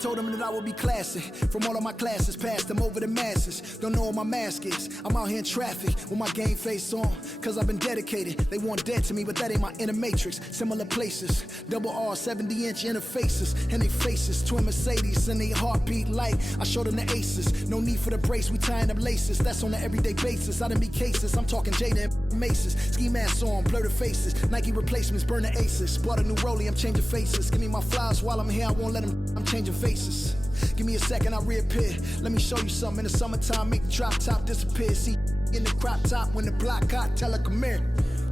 Told them that I would be classic. From all of my classes, passed them over the masses. Don't know what my mask is. I'm out here in traffic with my game face on. Cause I've been dedicated. They want dead to me, but that ain't my inner matrix. Similar places. Double R, 70-inch interfaces. And they faces. Twin Mercedes and they heartbeat light. I showed them the aces. No need for the brace. We tying up laces. That's on an everyday basis. I done be cases. I'm talking Jada and Maces. Ski masks on, blur the faces. Nike replacements, burn the aces. Bought a new rollie, I'm changing faces. Give me my flowers while I'm here. I won't let them. I'm changing faces. Give me a second, I'll reappear. Let me show you something. In the summertime, make the drop top disappear. See in the crop top when the block hot. Tell her come here.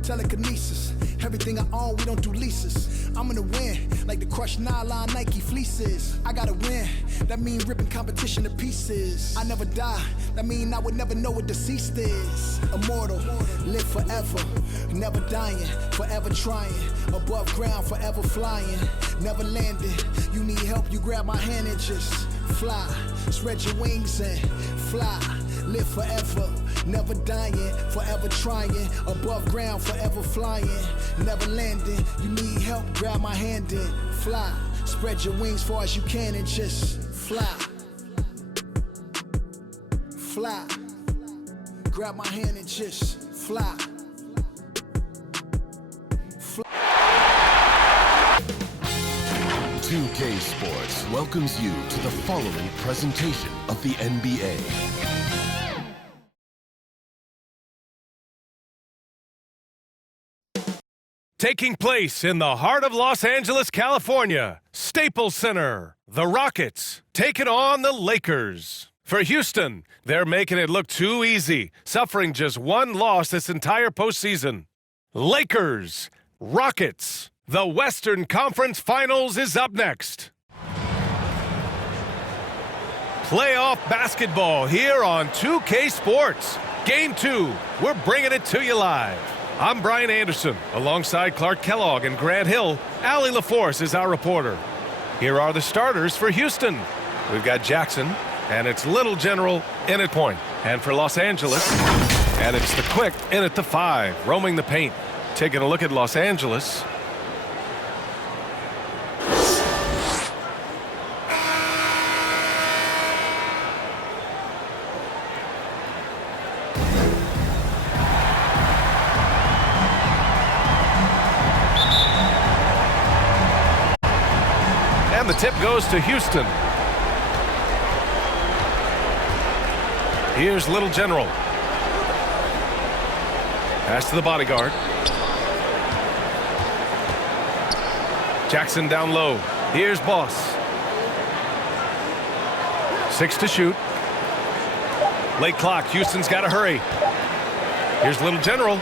Telekinesis. Everything I own, we don't do leases. I'm gonna win, like the crushed nylon Nike fleeces. I gotta win, that mean ripping competition to pieces. I never die, that mean I would never know what deceased is. Immortal, live forever, never dying, forever trying. Above ground, forever flying, never landing. You need help, you grab my hand and just fly. Spread your wings and fly, live forever. Never dying, forever trying. Above ground, forever flying. Never landing. You need help, grab my hand and fly. Spread your wings far as you can and just fly. Fly. Grab my hand and just fly. Fly. 2K Sports welcomes you to the following presentation of the NBA. Taking place in the heart of Los Angeles, California, Staples Center, the Rockets taking on the Lakers. For Houston, they're making it look too easy, suffering just one loss this entire postseason. Lakers, Rockets, the Western Conference Finals is up next. Playoff basketball here on 2K Sports. Game 2, we're bringing it to you live. I'm Brian Anderson, alongside Clark Kellogg and Grant Hill. Allie LaForce is our reporter. Here are the starters for Houston. We've got Jackson, and it's Little General in at point. And for Los Angeles, and it's the Quick in at the 5, roaming the paint. Taking a look at Los Angeles. The tip goes to Houston. Here's Little General. Pass to the bodyguard. Jackson down low. Here's Boss. 6 to shoot. Late clock. Houston's got to hurry. Here's Little General.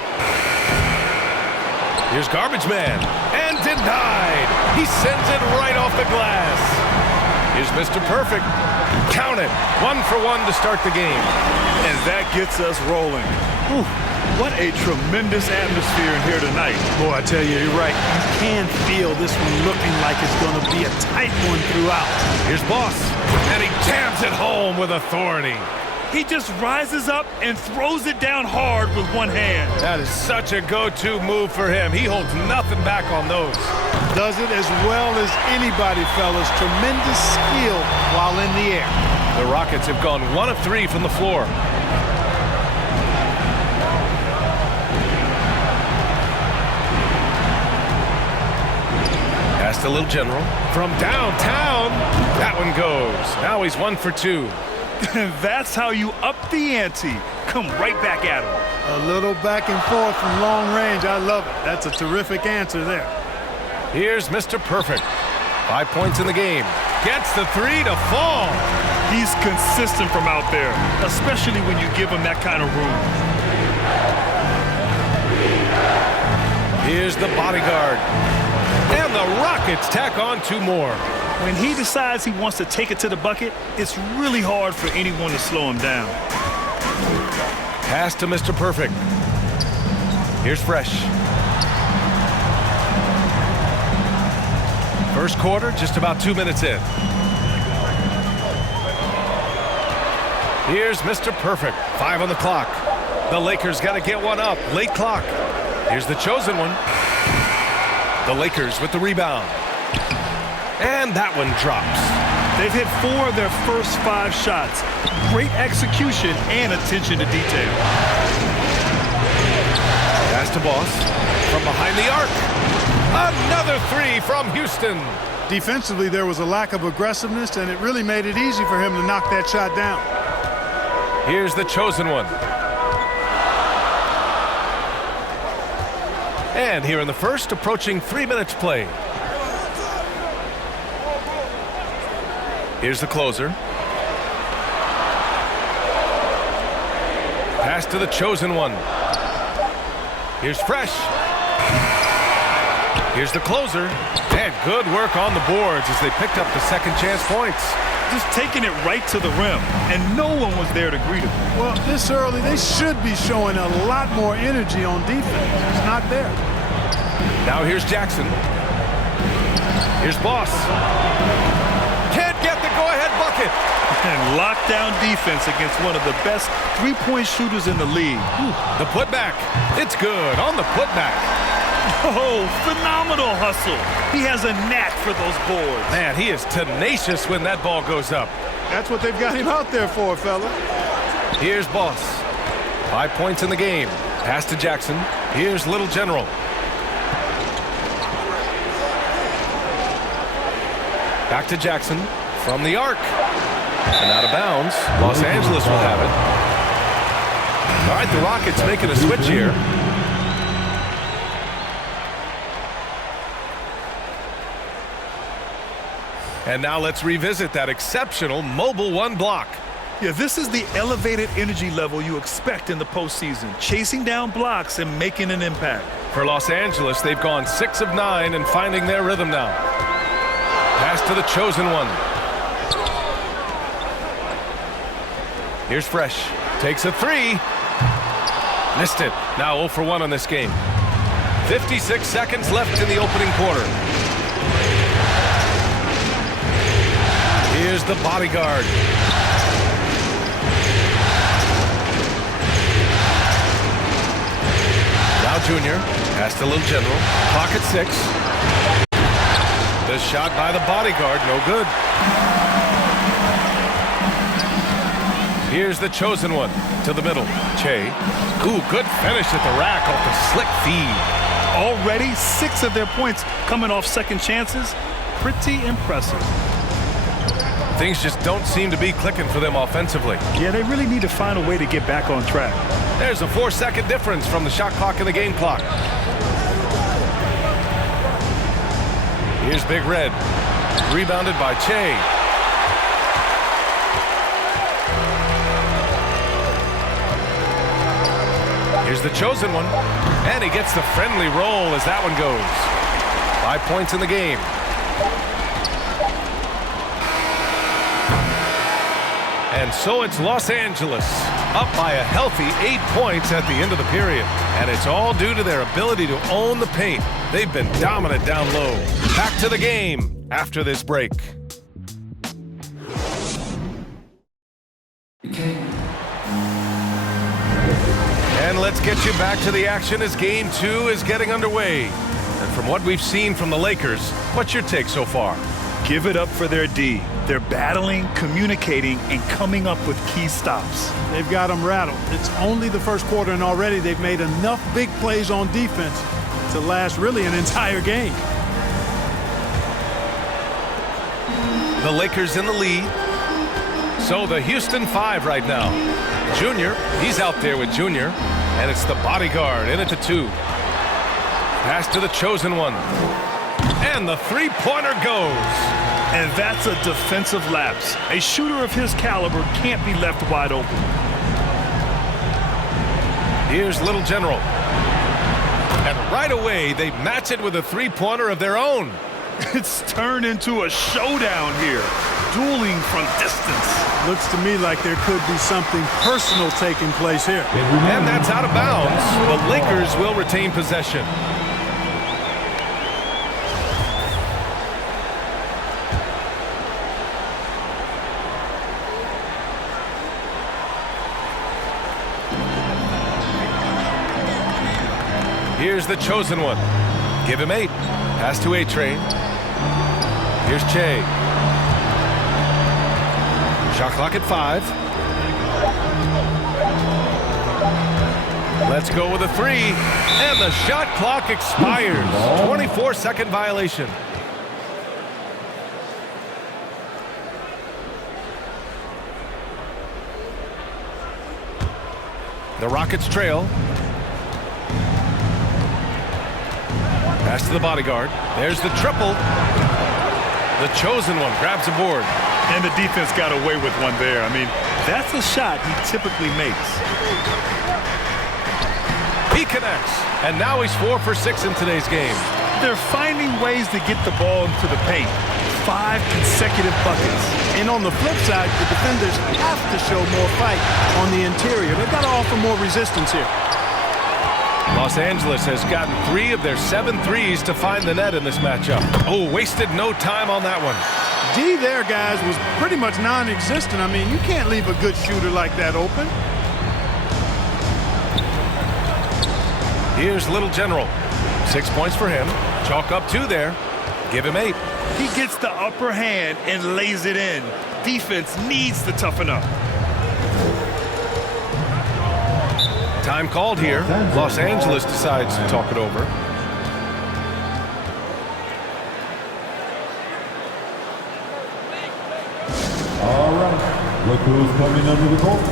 Here's Garbage Man. And denied. He sends it right off the glass. Here's Mr. Perfect. Count it. 1 for 1 to start the game. And that gets us rolling. Whew. What a tremendous atmosphere in here tonight. Boy, I tell you, you're right. You can feel this one looking like it's going to be a tight one throughout. Here's Boss. And he jams it home with authority. He just rises up and throws it down hard with one hand. That is such a go-to move for him. He holds nothing back on those. Does it as well as anybody, fellas. Tremendous skill while in the air. The Rockets have gone 1 of 3 from the floor. Pass to Little General. From downtown, that one goes. Now he's 1 for 2. That's how you up the ante. Come right back at him. A little back and forth from long range. I love it. That's a terrific answer there. Here's Mr. Perfect. 5 points in the game. Gets the 3 to fall. He's consistent from out there, especially when you give him that kind of room. Here's the bodyguard. And the Rockets tack on 2 more. When he decides he wants to take it to the bucket, it's really hard for anyone to slow him down. Pass to Mr. Perfect. Here's Fresh. First quarter, just about 2 minutes in. Here's Mr. Perfect. 5 on the clock. The Lakers got to get one up. Late clock. Here's the chosen one. The Lakers with the rebound. And that one drops. They've hit 4 of their first 5 shots. Great execution and attention to detail. Pass to Boss from behind the arc. Another 3 from Houston. Defensively, there was a lack of aggressiveness, and it really made it easy for him to knock that shot down. Here's the chosen one. And here in the first, approaching 3 minutes play. Here's the closer. Pass to the chosen one. Here's Fresh. Here's the closer. And good work on the boards as they picked up the second chance points. Just taking it right to the rim, and no one was there to greet him. Well, this early, they should be showing a lot more energy on defense. It's not there. Now here's Jackson. Here's Boss. Can't get the go-ahead bucket. And lockdown defense against one of the best three-point shooters in the league. The putback. It's good on the putback. Oh, phenomenal hustle. He has a knack for those boards. Man, he is tenacious when that ball goes up. That's what they've got him out there for, fella. Here's Boss. 5 points in the game. Pass to Jackson. Here's Little General. Back to Jackson from the arc. And out of bounds. Los Angeles will have it. All right, the Rockets making a switch here. And now let's revisit that exceptional Mobile One block. Yeah, this is the elevated energy level you expect in the postseason. Chasing down blocks and making an impact. For Los Angeles, they've gone 6 of 9 and finding their rhythm now. Pass to the chosen one. Here's Fresh. Takes a 3. Missed it. Now 0 for 1 on this game. 56 seconds left in the opening quarter. Here's the bodyguard. Now Junior. Pass to Little General. Clock at 6. The shot by the bodyguard, no good. Here's the chosen one to the middle. Che. Ooh, good finish at the rack off the slick feed. Already 6 of their points coming off second chances. Pretty impressive. Things just don't seem to be clicking for them offensively. Yeah, they really need to find a way to get back on track. There's a 4-second difference from the shot clock and the game clock. Here's Big Red. Rebounded by Che. Here's the chosen one. And he gets the friendly roll as that one goes. 5 points in the game. And so it's Los Angeles, up by a healthy 8 points at the end of the period. And it's all due to their ability to own the paint. They've been dominant down low. Back to the game after this break. And let's get you back to the action as Game 2 is getting underway. And from what we've seen from the Lakers, what's your take so far? Give it up for their D. They're battling, communicating, and coming up with key stops. They've got them rattled. It's only the first quarter, and already they've made enough big plays on defense to last really an entire game. The Lakers in the lead. So the Houston 5 right now. Junior, he's out there with Junior, and it's the bodyguard in it to 2. Pass to the chosen one. And the three-pointer goes. And that's a defensive lapse. A shooter of his caliber can't be left wide open. Here's Little General. And right away, they match it with a three-pointer of their own. It's turned into a showdown here. Dueling from distance. Looks to me like there could be something personal taking place here. And that's out of bounds. The Lakers will retain possession. Here's the chosen one. Give him 8. Pass to A-Train. Here's Che. Shot clock at 5. Let's go with a 3. And the shot clock expires. 24-second violation. The Rockets trail. Pass to the bodyguard. There's the triple. The chosen one grabs a board. And the defense got away with one there. I mean, that's a shot he typically makes. He connects. And now he's 4 for 6 in today's game. They're finding ways to get the ball into the paint. 5 consecutive buckets. And on the flip side, the defenders have to show more fight on the interior. They've got to offer more resistance here. Los Angeles has gotten 3 of their 7 threes to find the net in this matchup. Oh, wasted no time on that one. D there, guys, was pretty much non-existent. I mean, you can't leave a good shooter like that open. Here's Little General. 6 points for him. Chalk up 2 there. Give him 8. He gets the upper hand and lays it in. Defense needs to toughen up. Time called here. Los Angeles decides to talk it over. All right, look who's coming under the court.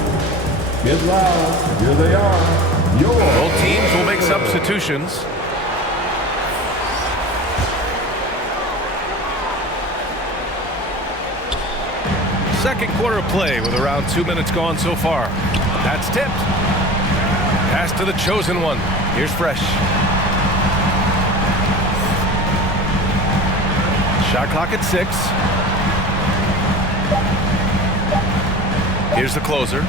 Get loud. Here they are. Both teams will make substitutions. Second quarter of play with around 2 minutes gone so far. That's tipped. Pass to the chosen one. Here's Fresh. Shot clock at 6. Here's the closer.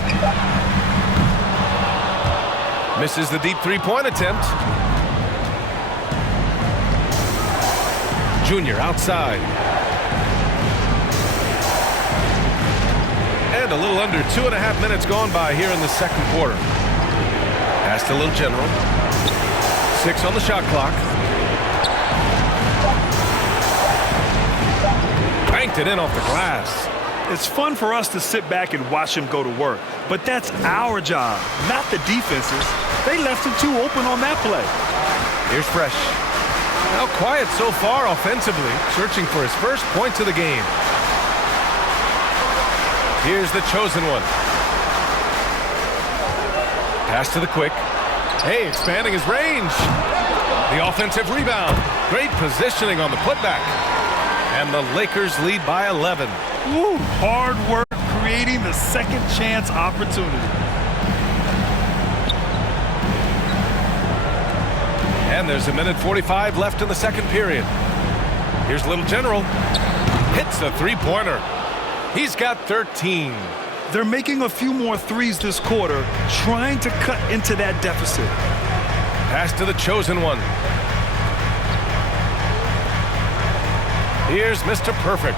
Misses the deep three-point attempt. Junior outside. And a little under 2.5 minutes gone by here in the second quarter. Pass to Little General. 6 on the shot clock. Banked it in off the glass. It's fun for us to sit back and watch him go to work, but that's our job, not the defense's. They left him too open on that play. Here's Fresh. Now quiet so far offensively, searching for his first points of the game. Here's the chosen one. Pass to the quick. Hey, expanding his range. The offensive rebound. Great positioning on the putback. And the Lakers lead by 11. Woo, hard work creating the second chance opportunity. And there's 1:45 left in the second period. Here's Little General. Hits a three-pointer. He's got 13. They're making a few more threes this quarter, trying to cut into that deficit. Pass to the chosen one. Here's Mr. Perfect.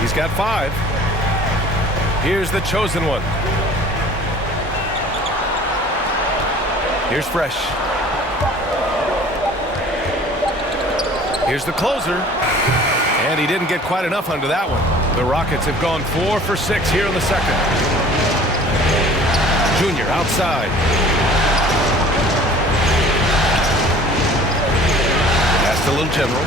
He's got 5. Here's the chosen one. Here's Fresh. Here's the closer. And he didn't get quite enough under that one. The Rockets have gone 4 for 6 here in the second. Junior outside. Pass to Little General.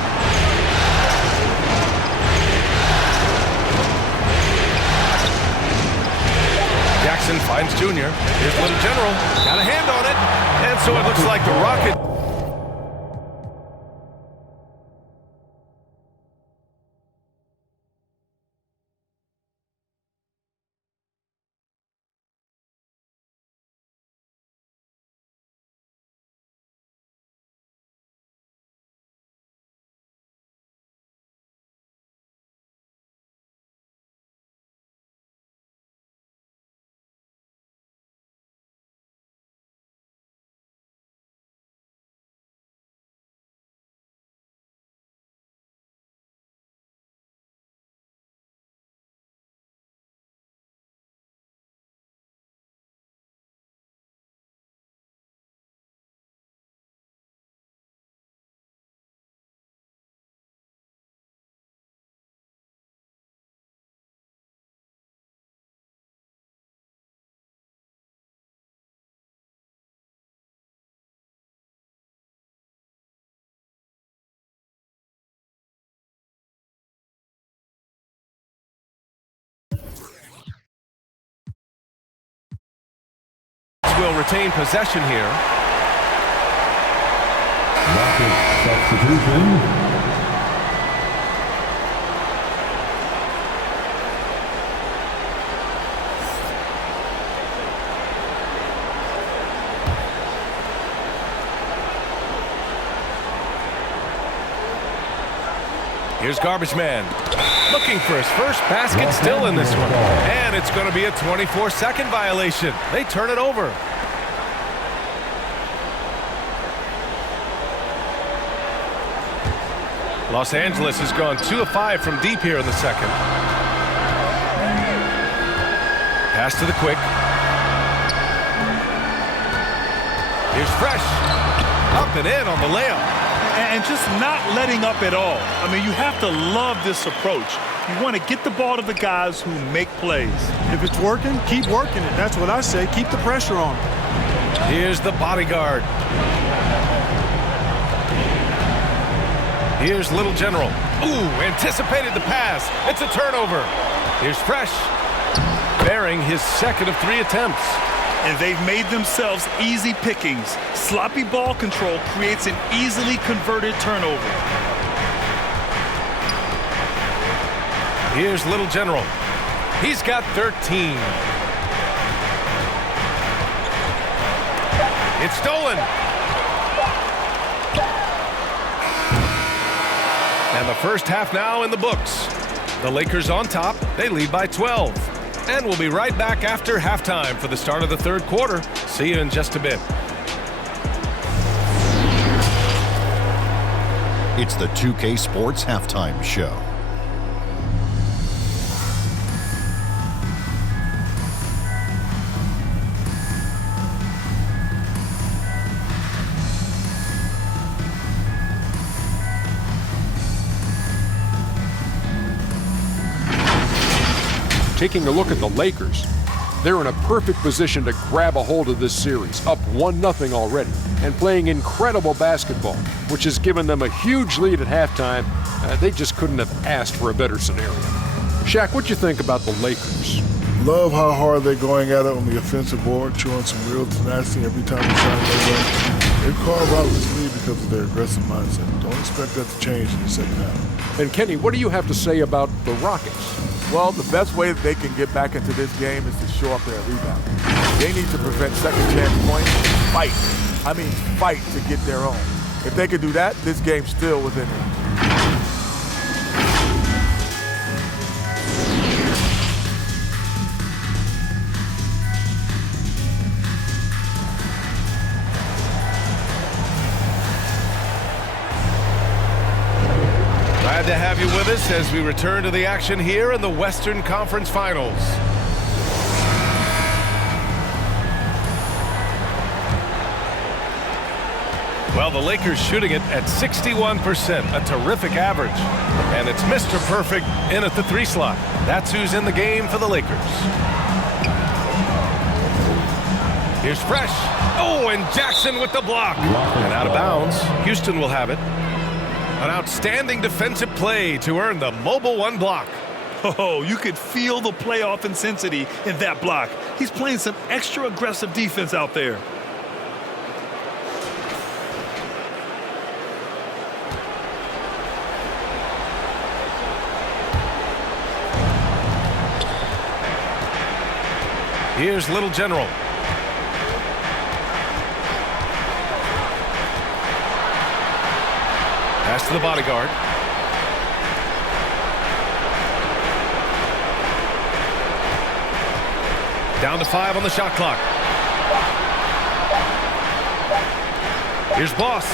Jackson finds Junior. Here's Little General. Got a hand on it. And so it looks like the Rockets retain possession here. Rockets substitution. Here's Garbage Man, looking for his first basket, still in this one. And it's going to be a 24-second violation. They turn it over. Los Angeles has gone 2 of 5 from deep here in the second. Pass to the quick. Here's Fresh. Up and in on the layup. And just not letting up at all. I mean, you have to love this approach. You want to get the ball to the guys who make plays. If it's working, keep working it. That's what I say. Keep the pressure on. Here's the bodyguard. Here's Little General. Ooh, anticipated the pass. It's a turnover. Here's Fresh, bearing his second of 3 attempts. And they've made themselves easy pickings. Sloppy ball control creates an easily converted turnover. Here's Little General. He's got 13. It's stolen. And the first half now in the books. The Lakers on top. They lead by 12. And we'll be right back after halftime for the start of the third quarter. See you in just a bit. It's the 2K Sports Halftime Show. Taking a look at the Lakers, they're in a perfect position to grab a hold of this series, up 1-0 already, and playing incredible basketball, which has given them a huge lead at halftime. They just couldn't have asked for a better scenario. Shaq, what do you think about the Lakers? Love how hard they're going at it on the offensive board, showing some real tenacity every time they try to go away. They carve out this lead because of their aggressive mindset. Don't expect that to change in the second half. And Kenny, what do you have to say about the Rockets? Well, the best way that they can get back into this game is to show up their rebound. They need to prevent second chance points and fight. I mean, fight to get their own. If they can do that, this game's still within them. Glad to have you with us as we return to the action here in the Western Conference Finals. Well, the Lakers shooting it at 61%, a terrific average. And it's Mr. Perfect in at the 3 slot. That's who's in the game for the Lakers. Here's Fresh. Oh, and Jackson with the block. And out of bounds. Houston will have it. An outstanding defensive play to earn the Mobile One block. Oh, you could feel the playoff intensity in that block. He's playing some extra aggressive defense out there. Here's Little General. Pass to the bodyguard. Down to 5 on the shot clock. Here's Boss.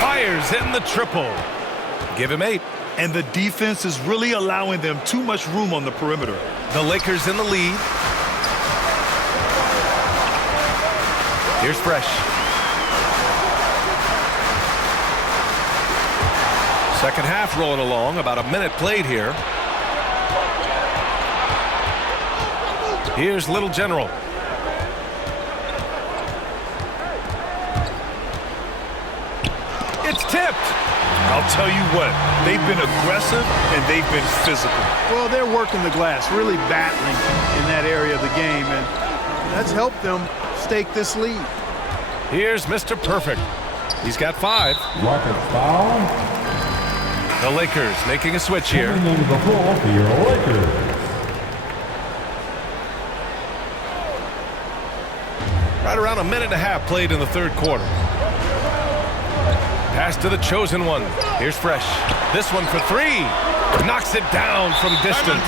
Fires in the triple. Give him 8. And the defense is really allowing them too much room on the perimeter. The Lakers in the lead. Here's Fresh. Second half rolling along, about a minute played here. Here's Little General. It's tipped. I'll tell you what, they've been aggressive and they've been physical. Well, they're working the glass, really battling in that area of the game, and that's helped them stake this lead. Here's Mr. Perfect. He's got 5. Rockets foul. The Lakers making a switch here. Coming into the floor for your Lakers. Right around a minute and a half played in the third quarter. Pass to the chosen one. Here's Fresh. This one for 3. Knocks it down from distance.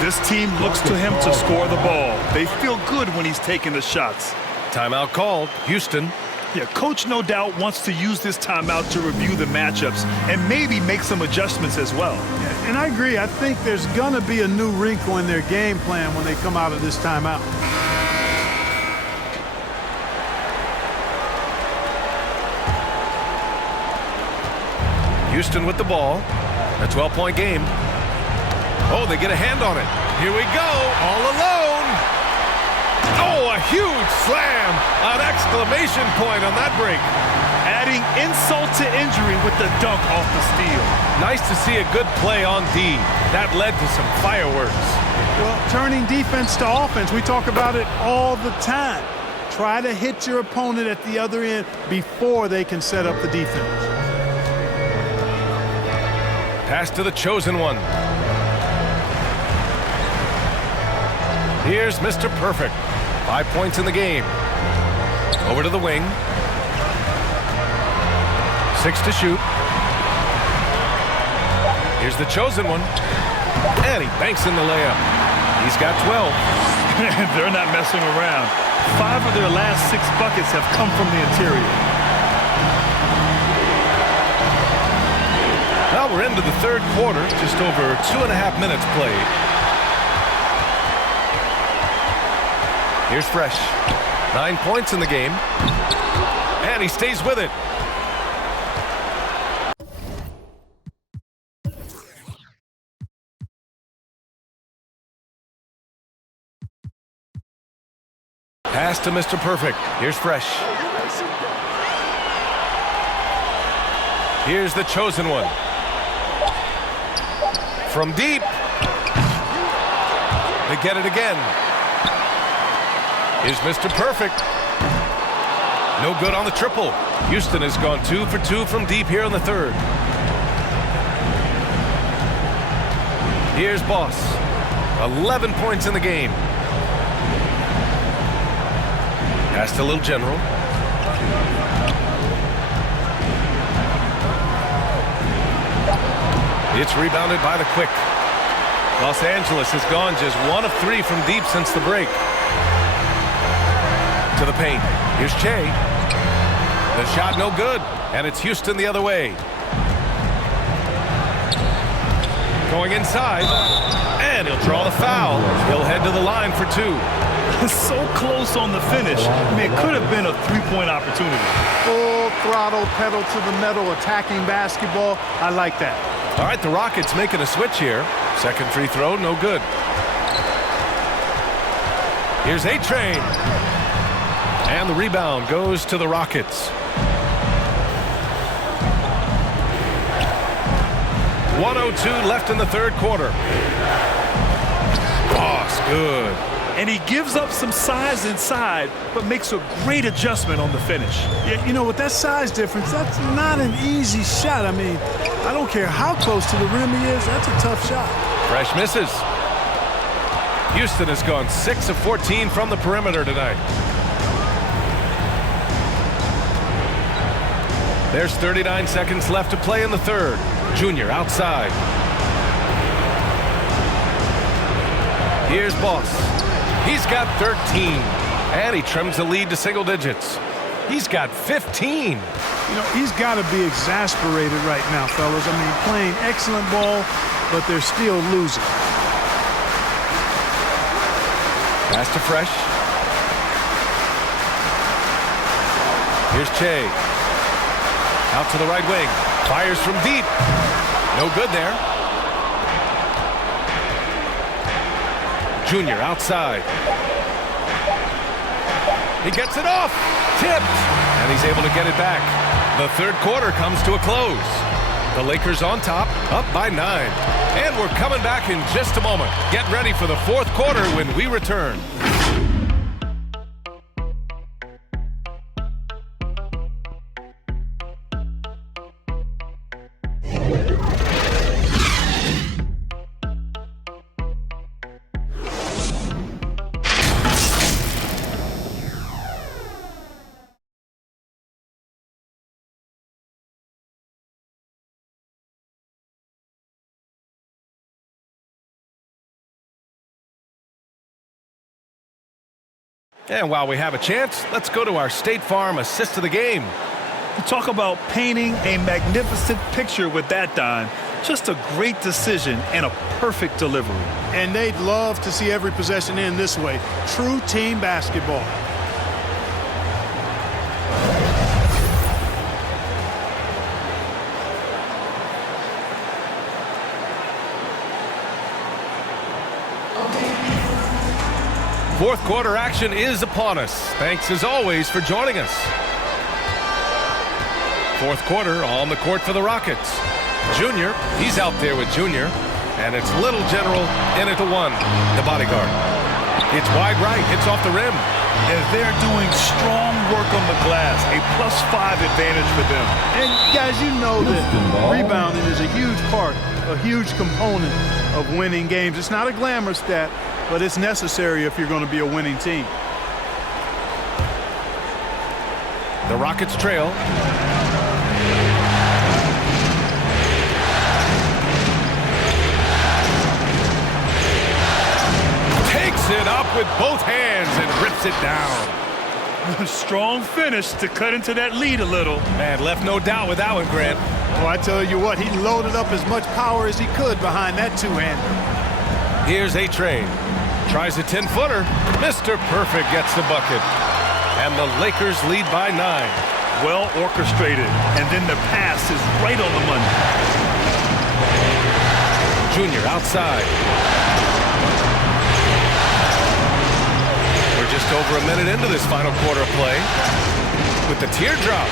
This team looks to him to score the ball. They feel good when he's taking the shots. Timeout called. Houston. Yeah, coach no doubt wants to use this timeout to review the matchups and maybe make some adjustments as well. Yeah, and I agree. I think there's going to be a new wrinkle in their game plan when they come out of this timeout. Houston with the ball. A 12-point game. Oh, they get a hand on it. Here we go. All alone. Oh, a huge slam. An exclamation point on that break. Adding insult to injury with the dunk off the steal. Nice to see a good play on D. That led to some fireworks. Well, turning defense to offense, we talk about it all the time. Try to hit your opponent at the other end before they can set up the defense. Pass to the chosen one. Here's Mr. Perfect. 5 points in the game. Over to the wing. 6 to shoot. Here's the chosen one. And he banks in the layup. He's got 12. They're not messing around. 5 of their last 6 buckets have come from the interior. Now we're into the third quarter, just over 2.5 minutes played. Here's Fresh. 9 points in the game. And he stays with it. Pass to Mr. Perfect. Here's Fresh. Here's the chosen one. From deep. They get it again. Here's Mr. Perfect. No good on the triple. Houston has gone 2 for 2 from deep here in the third. Here's Boss. 11 points in the game. Pass to Little General. It's rebounded by the Quick. Los Angeles has gone just 1 of 3 from deep since the break. To the paint. Here's Che. The shot no good, and it's Houston the other way. Going inside, and he'll draw the foul. He'll head to the line for 2. So close on the finish. I mean, it could have been a 3-point opportunity. Full throttle, pedal to the metal, attacking basketball. I like that. All right, the Rockets making a switch here. Second free throw, no good. Here's A-Train. And the rebound goes to the Rockets. 1:02 left in the third quarter. Boss, good. And he gives up some size inside, but makes a great adjustment on the finish. Yeah, you know, with that size difference, that's not an easy shot. I mean, I don't care how close to the rim he is, that's a tough shot. Fresh misses. Houston has gone 6 of 14 from the perimeter tonight. There's 39 seconds left to play in the third. Junior outside. Here's Boss. He's got 13, and he trims the lead to single digits. He's got 15. You know, he's got to be exasperated right now, fellas. I mean, playing excellent ball, but they're still losing. Pass to Fresh. Here's Che. Out to the right wing. Fires from deep. No good there. Junior outside. He gets it off. Tipped. And he's able to get it back. The third quarter comes to a close. The Lakers on top, up by 9. And we're coming back in just a moment. Get ready for the fourth quarter when we return. And while we have a chance, let's go to our State Farm assist of the game. Talk about painting a magnificent picture with that, Don. Just a great decision and a perfect delivery. And they'd love to see every possession end this way. True team basketball. Fourth quarter action is upon us. Thanks as always for joining us. Fourth quarter on the court for the Rockets. Junior, he's out there with Junior. And it's Little General in at the one, the bodyguard. It's wide right, hits off the rim. And they're doing strong work on the glass, a +5 advantage for them. And guys, you know that rebounding is a huge part, a huge component of winning games. It's not a glamour stat, but it's necessary if you're going to be a winning team. The Rockets trail. Takes it up with both hands and rips it down. Strong finish to cut into that lead a little. Man, left no doubt with that one, Grant. Well, I tell you what, he loaded up as much power as he could behind that two-hander. Here's A-Train. Tries a 10-footer. Mr. Perfect gets the bucket. And the Lakers lead by 9. Well orchestrated. And then the pass is right on the money. Junior outside. We're just over a minute into this final quarter of play. With the teardrop.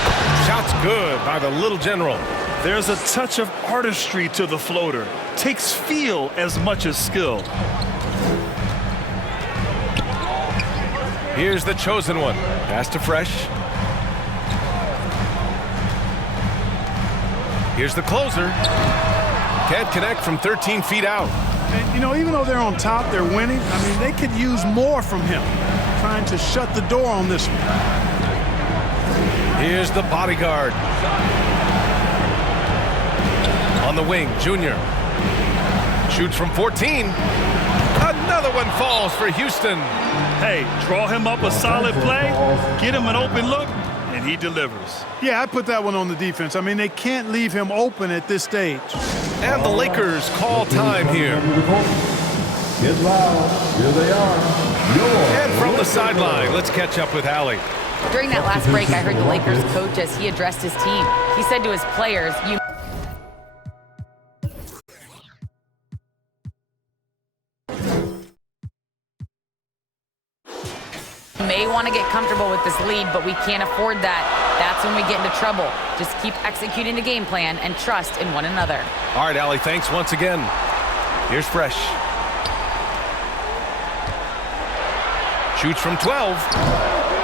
Shot's good by the Little General. There's a touch of artistry to the floater. Takes feel as much as skill. Here's the chosen one. Pass to Fresh. Here's the closer. Can't connect from 13 feet out. And, you know, even though they're on top, they're winning. I mean, they could use more from him. Trying to shut the door on this one. Here's the bodyguard. On the wing, Junior. Shoots from 14. Another one falls for Houston. Hey, draw him up a solid play, get him an open look, and he delivers. Yeah, I put that one on the defense. I mean, they can't leave him open at this stage. And the Lakers call time here. Get loud. Here they are. And from the sideline, let's catch up with Allie. During that last break, I heard the Lakers coach as he addressed his team. He said to his players, may want to get comfortable with this lead, but we can't afford that. That's when we get into trouble. Just keep executing the game plan and trust in one another. All right, Allie, thanks once again. Here's Fresh. Shoots from 12.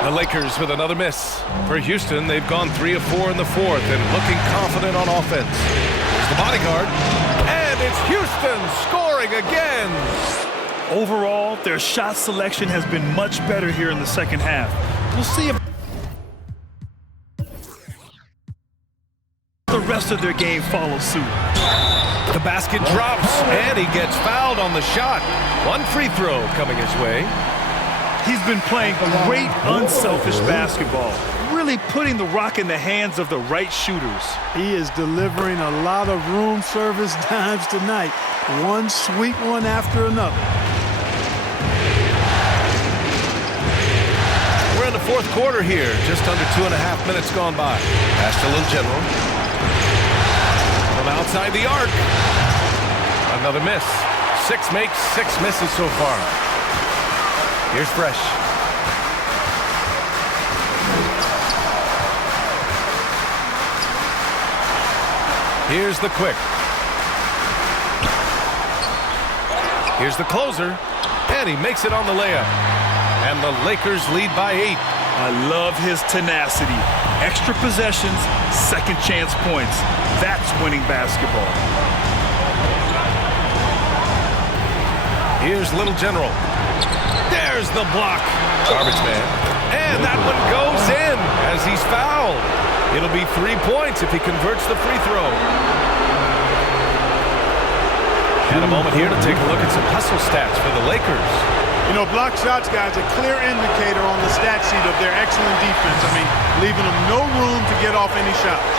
The Lakers with another miss. For Houston, they've gone 3 of 4 in the fourth and looking confident on offense. Here's the bodyguard. And it's Houston scoring again. Overall, their shot selection has been much better here in the second half. We'll see if the rest of their game follows suit. The basket drops, and he gets fouled on the shot. One free throw coming his way. He's been playing great, unselfish basketball, really putting the rock in the hands of the right shooters. He is delivering a lot of room service dimes tonight. One sweet one after another. We're in the fourth quarter here, just under 2.5 minutes gone by. Pass to Little General. From outside the arc. Another miss. 6 makes, 6 misses so far. Here's Fresh. Here's the quick. Here's the closer. And he makes it on the layup. And the Lakers lead by 8. I love his tenacity. Extra possessions, second chance points. That's winning basketball. Here's Little General. There's the block. Garbage man. And that one goes in as he's fouled. It'll be 3 points if he converts the free throw. And a moment here to take a look at some hustle stats for the Lakers. You know, block shots, guys, a clear indicator on the stat sheet of their excellent defense. I mean, leaving them no room to get off any shots.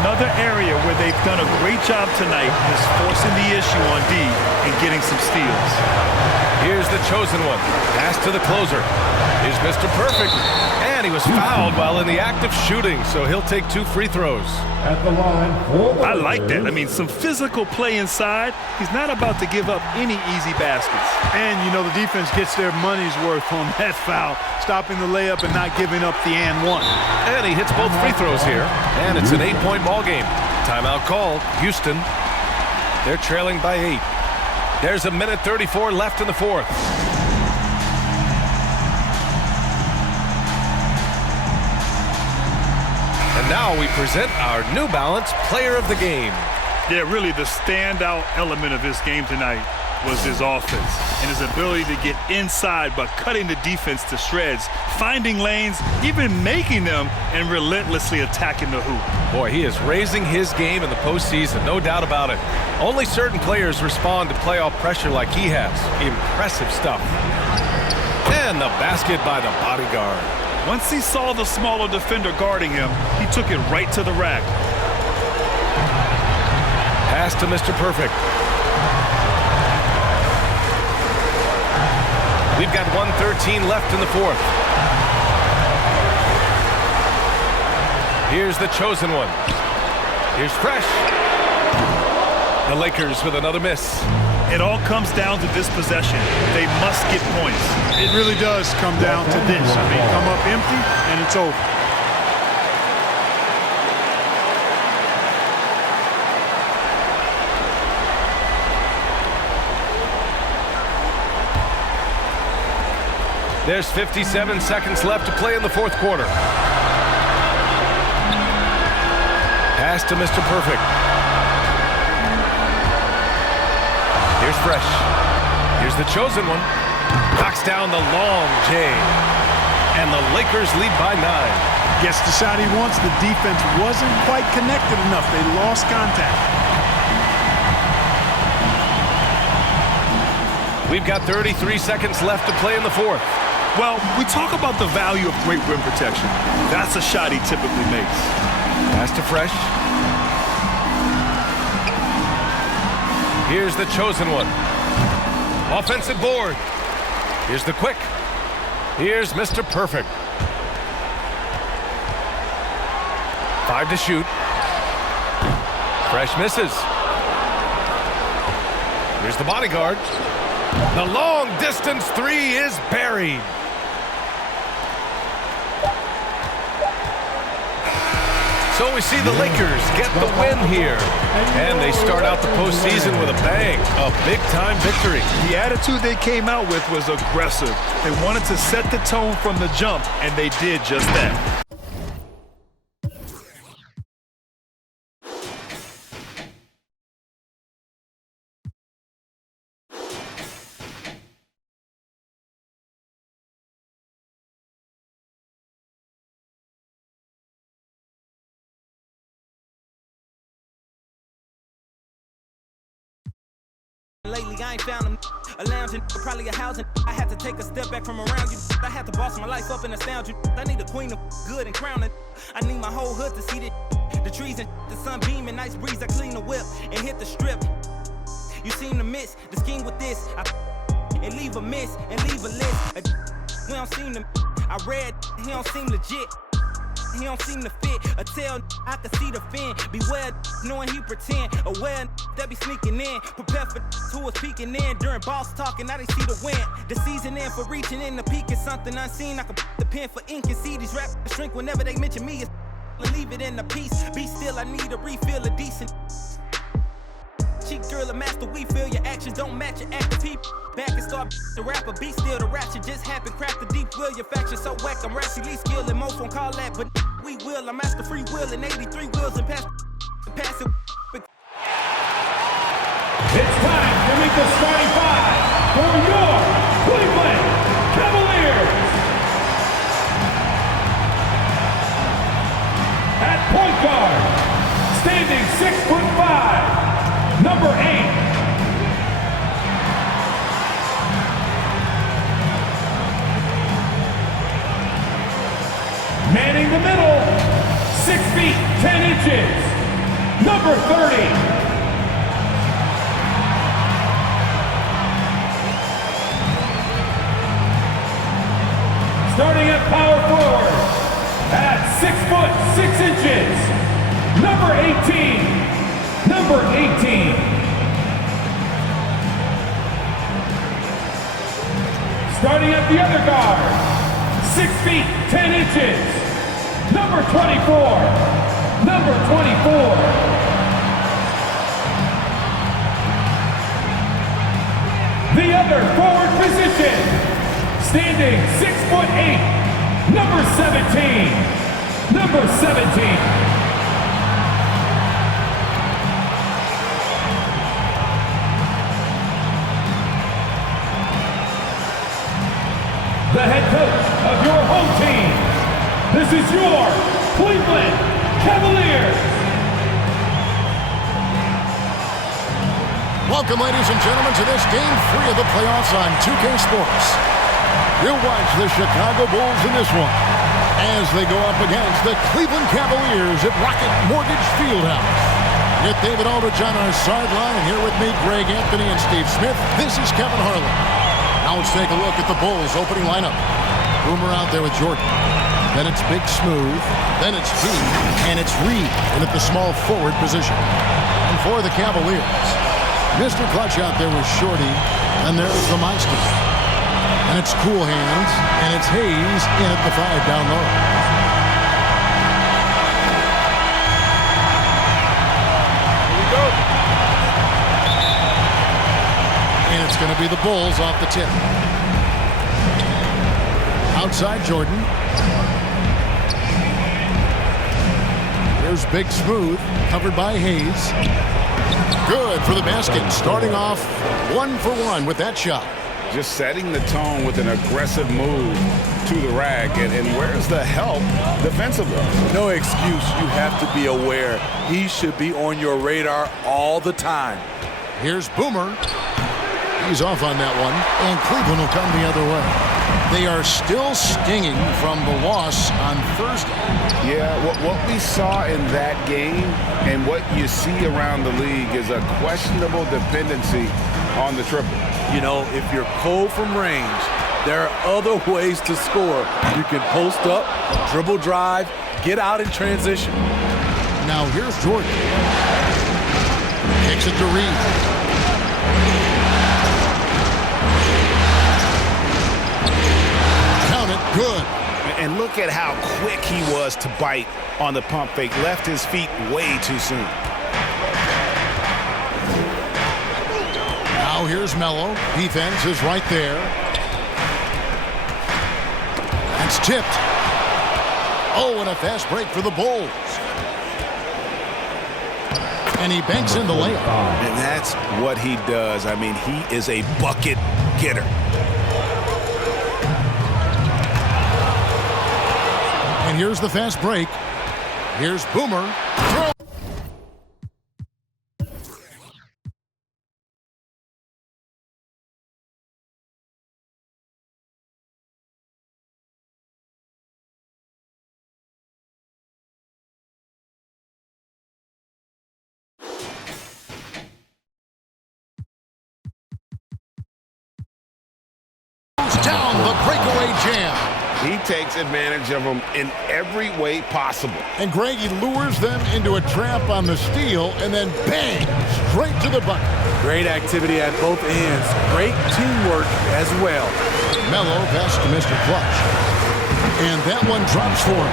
Another area where they've done a great job tonight is forcing the issue on D and getting some steals. Here's the chosen one. Pass to the closer. Here's Mr. Perfect. And he was fouled while in the act of shooting, so he'll take 2 free throws. At the line, I like that. I mean, some physical play inside. He's not about to give up any easy baskets. And, you know, the defense gets their money's worth on that foul, stopping the layup and not giving up the and one. And he hits both free throws here. And it's an 8-point ball game. Timeout called. Houston. They're trailing by 8. There's a minute 34 left in the fourth. And now we present our New Balance Player of the Game. Yeah, really the standout element of this game tonight was his offense and his ability to get inside by cutting the defense to shreds, finding lanes, even making them, and relentlessly attacking the hoop. Boy, he is raising his game in the postseason, no doubt about it. Only certain players respond to playoff pressure like he has. Impressive stuff. And the basket by the bodyguard. Once he saw the smaller defender guarding him, he took it right to the rack. Pass to Mr. Perfect. We've got 1:13 left in the fourth. Here's the chosen one. Here's Fresh. The Lakers with another miss. It all comes down to this possession. They must get points. It really does come down to this. I mean, come up empty, and it's over. There's 57 seconds left to play in the fourth quarter. Pass to Mr. Perfect. Here's Fresh. Here's the chosen one. Knocks down the long J. And the Lakers lead by 9. Gets the shot he wants. The defense wasn't quite connected enough. They lost contact. We've got 33 seconds left to play in the fourth. Well, we talk about the value of great rim protection. That's a shot he typically makes. Pass to Fresh. Here's the chosen one. Offensive board. Here's the quick. Here's Mr. Perfect. 5 to shoot. Fresh misses. Here's the bodyguard. The long distance 3 is buried. So we see the Lakers get the win here. And they start out the postseason with a bang. A big-time victory. The attitude they came out with was aggressive. They wanted to set the tone from the jump, and they did just that. Lately, I ain't found them. A lounge, probably a housing. I had to take a step back from around you. I had to boss my life up and astound you. I need a queen of good and crown it. I need my whole hood to see the trees and the sun beaming, nice breeze. I clean the whip and hit the strip. You seem to miss the scheme with this. And leave a miss and leave a list. We don't seem to. I read, he don't seem legit. He don't seem to fit. A tail, I can see the fin. Beware, knowing he pretend. Aware, that be sneaking in. Prepare for who was peeking in. During boss talking, now they see the win. The season in for reaching in the peak is something unseen. I can put the pen for ink and see these rappers shrink whenever they mention me. Leave it in the piece. Be still, I need a refill of decent. Cheek girl, a master, we feel your actions don't match your active people. Back and start the rapper, be still the rap shit just happened. Craft the deep will, your faction so whack. I'm rationally skilled and most won't call that, but we will. I'm master free will and 83 wheels and past. pass it. It's time to meet the starting five for your Cleveland Cavaliers. At point guard, standing 6'5", number 8. Manning the middle, 6 feet 10 inches, number 30. Starting at power forward, at 6 foot 6 inches, number 18, number 18. Starting at the other guard, 6 feet 10 inches, number 24, number 24. The other forward position, standing 6'8", number 17, number 17. The head coach of your home team. This is your Cleveland Cavaliers. Welcome, ladies and gentlemen, to this Game 3 of the playoffs on 2K Sports. You'll watch the Chicago Bulls in this one as they go up against the Cleveland Cavaliers at Rocket Mortgage Fieldhouse. With David Aldridge on our sideline, and here with me, Greg Anthony and Steve Smith, this is Kevin Harlan. Now let's take a look at the Bulls' opening lineup. Boomer out there with Jordan. Then it's Big Smooth. Then it's T. And it's Reed in at the small forward position. And for the Cavaliers, Mr. Clutch out there with Shorty. And there's the Meister. And it's Cool Hands. And it's Hayes in at the 5 down low. Here we go. And it's going to be the Bulls off the tip. Outside Jordan. Here's Big Smooth, covered by Hayes. Good for the basket, starting off 1 for 1 with that shot. Just setting the tone with an aggressive move to the rack. And where's the help defensively? No excuse. You have to be aware. He should be on your radar all the time. Here's Boomer. He's off on that one, and Cleveland will come the other way. They are still stinging from the loss on Thursday. Yeah, what we saw in that game and what you see around the league is a questionable dependency on the triple. You know, if you're cold from range, there are other ways to score. You can post up, dribble drive, get out in transition. Now here's Jordan. Kicks it to Reed. Good. And look at how quick he was to bite on the pump fake. Left his feet way too soon. Now here's Melo. Defense is right there. That's tipped. Oh, and a fast break for the Bulls. And he banks in the layup. And that's what he does. I mean, he is a bucket getter. And here's the fast break. Here's Boomer. Throw. Down the breakaway jam. He takes advantage of them in every way possible. And Greggy lures them into a trap on the steal, and then bang, straight to the bucket. Great activity at both ends. Great teamwork as well. Melo pass to Mr. Clutch. And that one drops for him.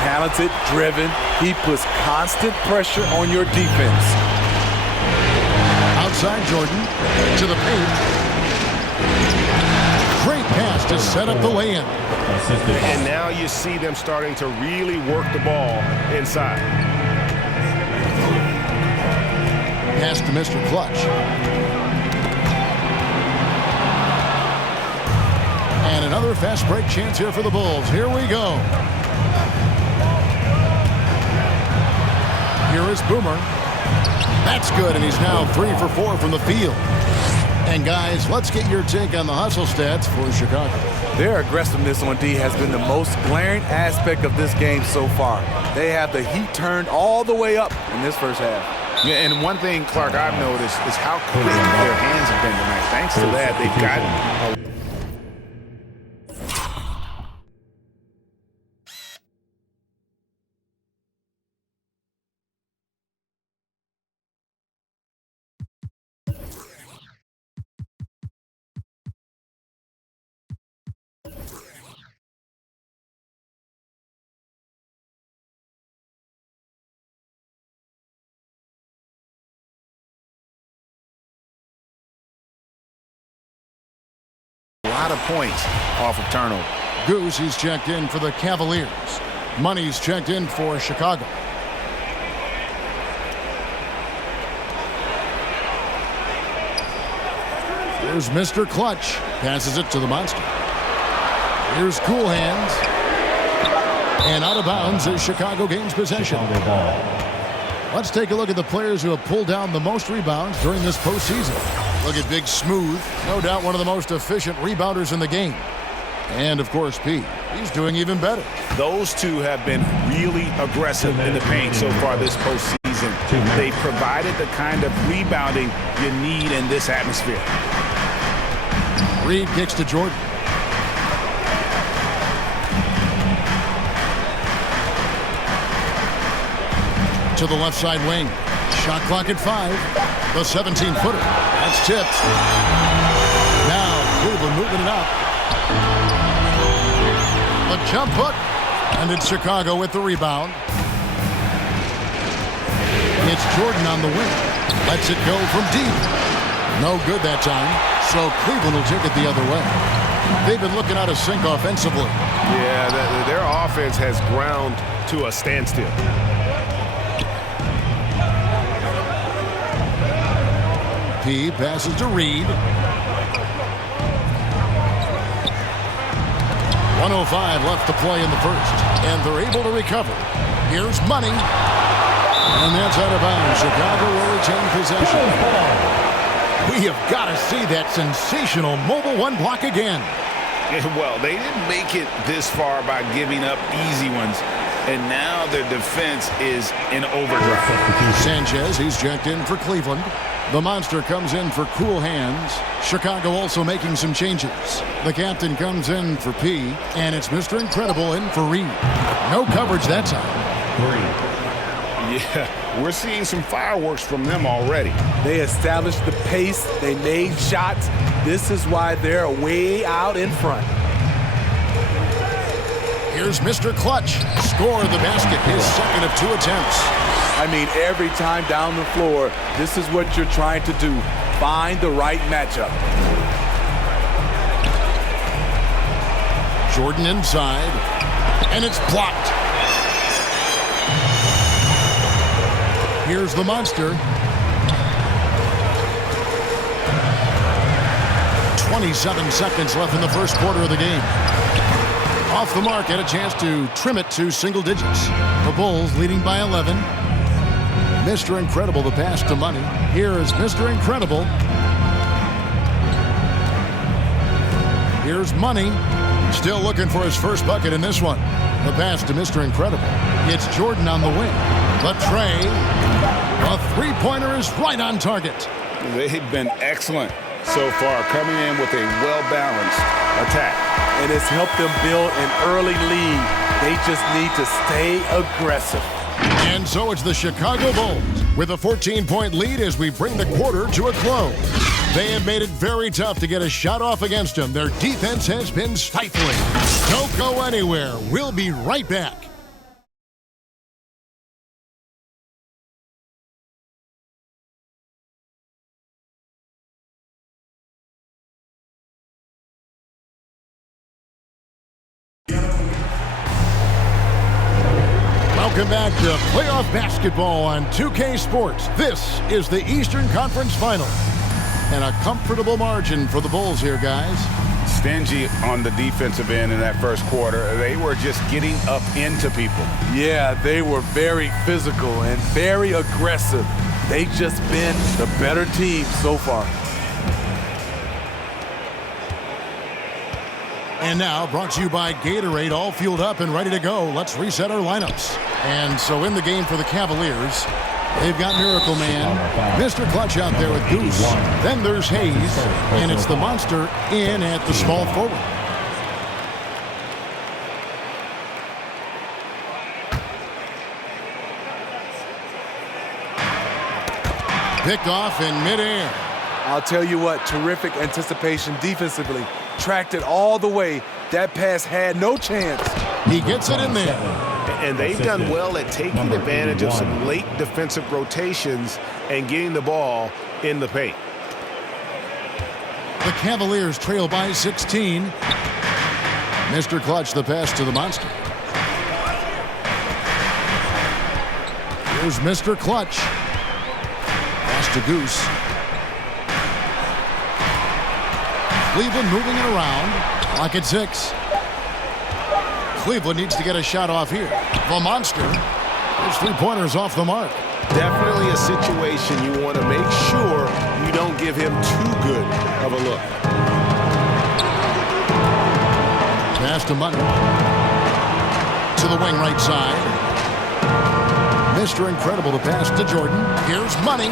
Talented, driven. He puts constant pressure on your defense. Outside Jordan to the paint. Great pass to set up the lay-in. And now you see them starting to really work the ball inside. Pass to Mr. Clutch. And another fast break chance here for the Bulls. Here we go. Here is Boomer. That's good, and he's now 3 for 4 from the field. And guys, let's get your take on the hustle stats for Chicago. Their aggressiveness on D has been the most glaring aspect of this game so far. They have the heat turned all the way up in this first half. Yeah, and one thing, Clark, I've noticed is how quick their hands have been tonight. Thanks to that, they've gotten a lot of points off of turnover. Goose, he's checked in for the Cavaliers. Money's checked in for Chicago. Here's Mr. Clutch. Passes it to the Monster. Here's Cool Hands. And out of bounds as Chicago gains possession. Let's take a look at the players who have pulled down the most rebounds during this postseason. Look at Big Smooth. No doubt one of the most efficient rebounders in the game. And, of course, P. He's doing even better. Those two have been really aggressive in the paint so far this postseason. They provided the kind of rebounding you need in this atmosphere. Reed kicks to Jordan. To the left side wing. Shot clock at 5. The 17-footer. That's tipped. Now Cleveland moving it up. The jump hook. And it's Chicago with the rebound. It's Jordan on the wing. Lets it go from deep. No good that time. So Cleveland will take it the other way. They've been looking out of sync offensively. Yeah, their offense has ground to a standstill. P passes to Reed. 1:05 left to play in the first. And they're able to recover. Here's Money. And that's out of bounds. Chicago will retain possession. We have got to see that sensational mobile one block again. Well, they didn't make it this far by giving up easy ones. And now their defense is in overdrive. Sanchez, he's checked in for Cleveland. The Monster comes in for Cool Hands. Chicago also making some changes. The captain comes in for P, and it's Mr. Incredible in for Reed. No coverage that time. Yeah, we're seeing some fireworks from them already. They established the pace. They made shots. This is why they're way out in front. Here's Mr. Clutch. Score the basket, his second of 2 attempts. I mean, every time down the floor, this is what you're trying to do. Find the right matchup. Jordan inside, and it's blocked. Here's the Monster. 27 seconds left in the first quarter of the game. Off the mark, had a chance to trim it to single digits. The Bulls leading by 11. Mr. Incredible the pass to Money. Here is Mr. Incredible. Here's Money. Still looking for his first bucket in this one. The pass to Mr. Incredible. It's Jordan on the wing. The tray. A three-pointer is right on target. They've been excellent so far, coming in with a well-balanced attack. And it's helped them build an early lead. They just need to stay aggressive. And so it's the Chicago Bulls with a 14-point lead as we bring the quarter to a close. They have made it very tough to get a shot off against them. Their defense has been stifling. Don't go anywhere. We'll be right back. Welcome back to playoff basketball on 2K Sports. This is the Eastern Conference Final. And a comfortable margin for the Bulls here, guys. Stingy on the defensive end in that first quarter. They were just getting up into people. Yeah, they were very physical and very aggressive. They've just been the better team so far. And now, brought to you by Gatorade, all fueled up and ready to go. Let's reset our lineups. And so in the game for the Cavaliers, they've got Miracle Man, Mr. Clutch out there with Goose. Then there's Hayes, and it's the Monster in at the small forward. Picked off in midair. I'll tell you what, terrific anticipation defensively. Tracked it all the way. That pass had no chance. He gets it in there. And they've done well at taking advantage of some late defensive rotations and getting the ball in the paint. The Cavaliers trail by 16. Mr. Clutch, the pass to the Monster. Here's Mr. Clutch. Pass to Goose. Cleveland moving it around. Clock at 6. Cleveland needs to get a shot off here. The Monster. His three-pointers off the mark. Definitely a situation you want to make sure you don't give him too good of a look. Pass to Money. To the wing right side. Mr. Incredible to pass to Jordan. Here's Money.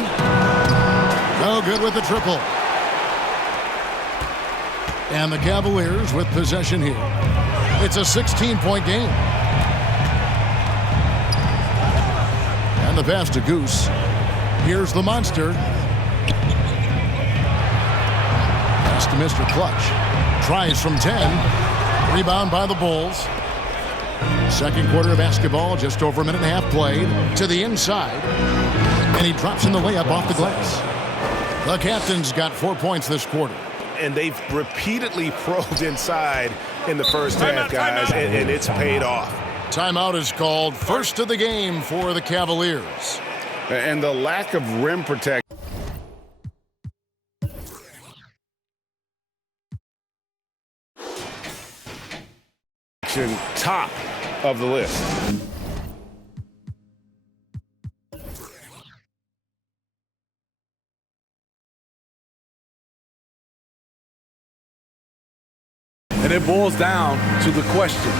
No good with the triple. And the Cavaliers with possession here. It's a 16-point game. And the pass to Goose. Here's the Monster. Pass to Mr. Clutch. Tries from 10. Rebound by the Bulls. Second quarter of basketball, just over a minute and a half played. To the inside. And he drops in the layup off the glass. The captain's got 4 points this quarter. And they've repeatedly probed inside in the first half, guys, and it's paid off. Timeout is called. First of the game for the Cavaliers. And the lack of rim protection. Top of the list. And it boils down to the question.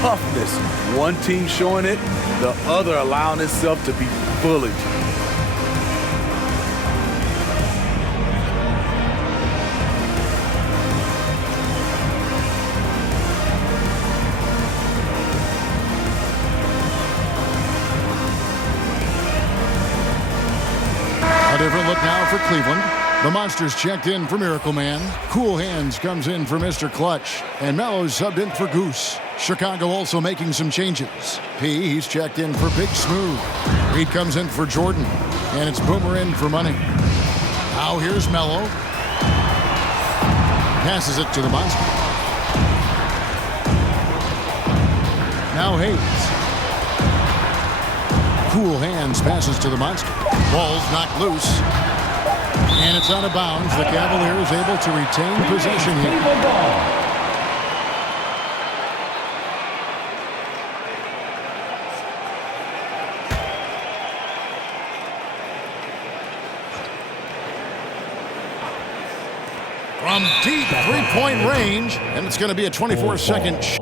Toughness. One team showing it, the other allowing itself to be bullied. A different look now for Cleveland. The Monsters checked in for Miracle Man. Cool Hands comes in for Mr. Clutch. And Mello's subbed in for Goose. Chicago also making some changes. P, he's checked in for Big Smooth. Reed comes in for Jordan. And it's Boomer in for Money. Now here's Mello. Passes it to the Monster. Now Hayes. Cool Hands passes to the Monster. Ball's knocked loose. And it's out of bounds. The Cavaliers able to retain possession here. From deep three-point range. And it's going to be a 24-second shot.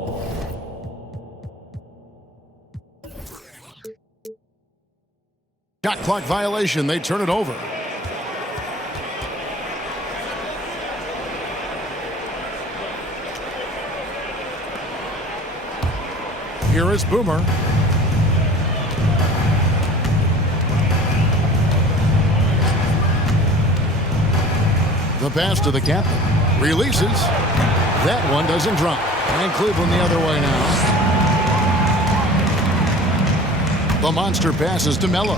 Shot clock violation. They turn it over. Here is Boomer. The pass to the captain. Releases. That one doesn't drop. And Cleveland the other way now. The Monster passes to Mello.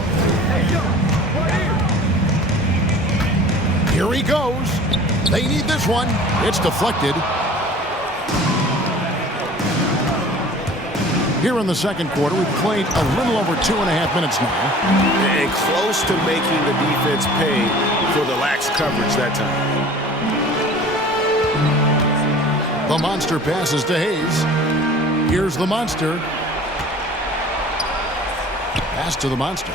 Here he goes. They need this one. It's deflected. Here in the second quarter, we've played a little over 2.5 minutes now. And close to making the defense pay for the lax coverage that time. The monster passes to Hayes. Here's the monster. Pass to the monster.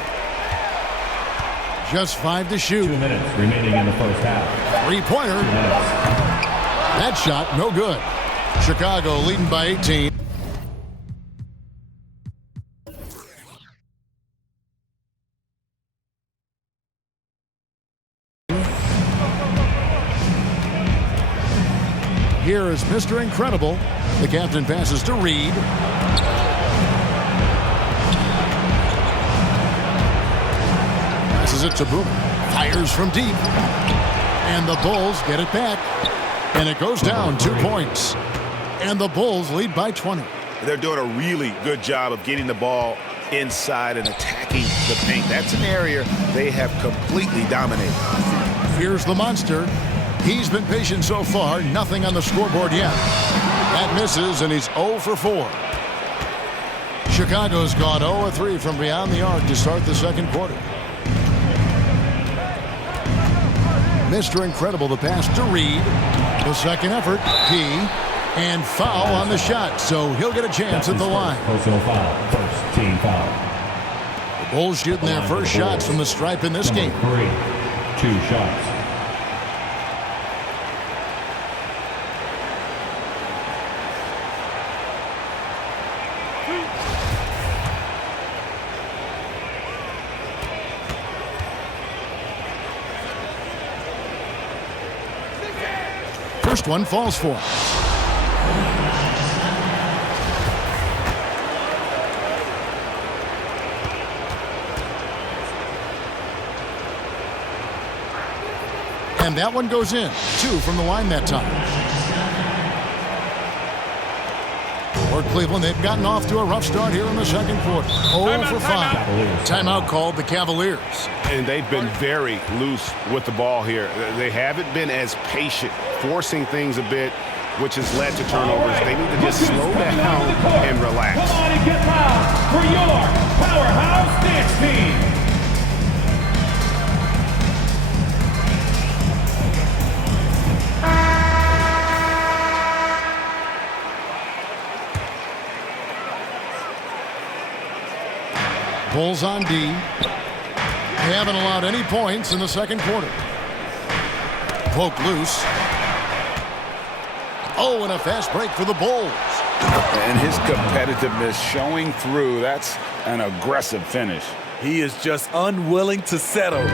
Just 5 to shoot. 2 minutes remaining in the first half. Three-pointer. That shot, no good. Chicago leading by 18. Here is Mr. Incredible. The captain passes to Reed. Passes it to Boomer. Fires from deep. And the Bulls get it back. And it goes down 2 points. And the Bulls lead by 20. They're doing a really good job of getting the ball inside and attacking the paint. That's an area they have completely dominated. Here's the monster. He's been patient so far. Nothing on the scoreboard yet. That misses, and he's 0 for 4. Chicago's gone 0 for 3 from beyond the arc to start the second quarter. Mr. Incredible, the pass to Reed. The second effort, and foul on the shot, so he'll get a chance at the line. Personal foul, first team foul. The Bulls shooting their first shots from the stripe in this game. 3, 2 shots. First one falls for him. And that one goes in. 2 from the line that time. For Cleveland, they've gotten off to a rough start here in the second quarter. 0 for 5. Timeout called the Cavaliers. And they've been very loose with the ball here. They haven't been as patient, forcing things a bit, which has led to turnovers. They need to just slow down and relax. Come on and get loud for your powerhouse dance team. Bulls on D. They haven't allowed any points in the second quarter. Poke loose. Oh, and a fast break for the Bulls. And his competitiveness showing through. That's an aggressive finish. He is just unwilling to settle.